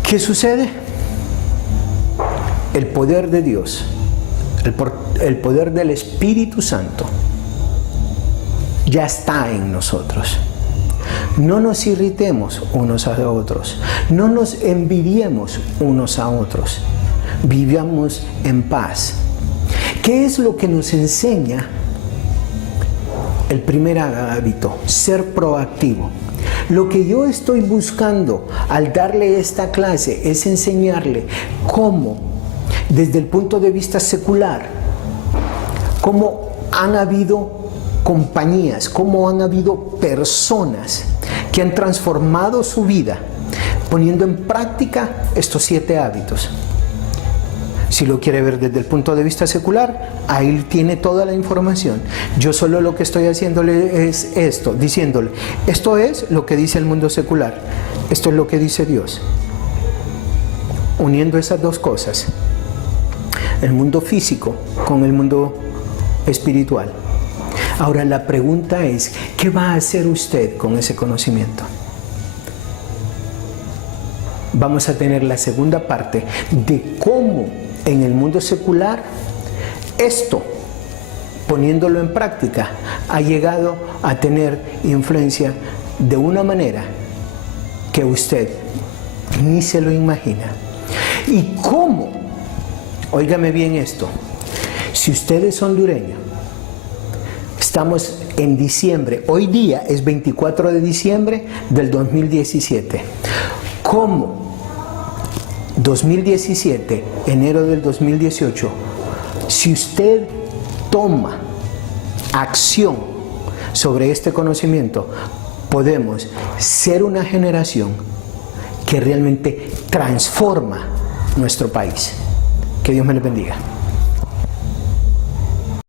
¿Qué sucede? El poder de Dios, el poder del Espíritu Santo ya está en nosotros. No nos irritemos unos a otros, no nos envidiemos unos a otros, vivamos en paz. ¿Qué es lo que nos enseña el primer hábito? Ser proactivo. Lo que yo estoy buscando al darle esta clase es enseñarle cómo, desde el punto de vista secular, cómo han habido compañías, cómo han habido personas que han transformado su vida poniendo en práctica estos 7 hábitos. Si lo quiere ver desde el punto de vista secular, ahí tiene toda la información. Yo solo lo que estoy haciéndole es esto, diciéndole, esto es lo que dice el mundo secular, esto es lo que dice Dios. Uniendo esas dos cosas, el mundo físico con el mundo espiritual. Ahora la pregunta es, ¿qué va a hacer usted con ese conocimiento? Vamos a tener la segunda parte de cómo en el mundo secular esto, poniéndolo en práctica, ha llegado a tener influencia de una manera que usted ni se lo imagina. Y cómo, óigame bien esto, si usted es hondureño Estamos en diciembre, hoy día es 24 de diciembre del 2017. ¿Cómo 2017, enero del 2018, si usted toma acción sobre este conocimiento, podemos ser una generación que realmente transforma nuestro país? Que Dios me les bendiga.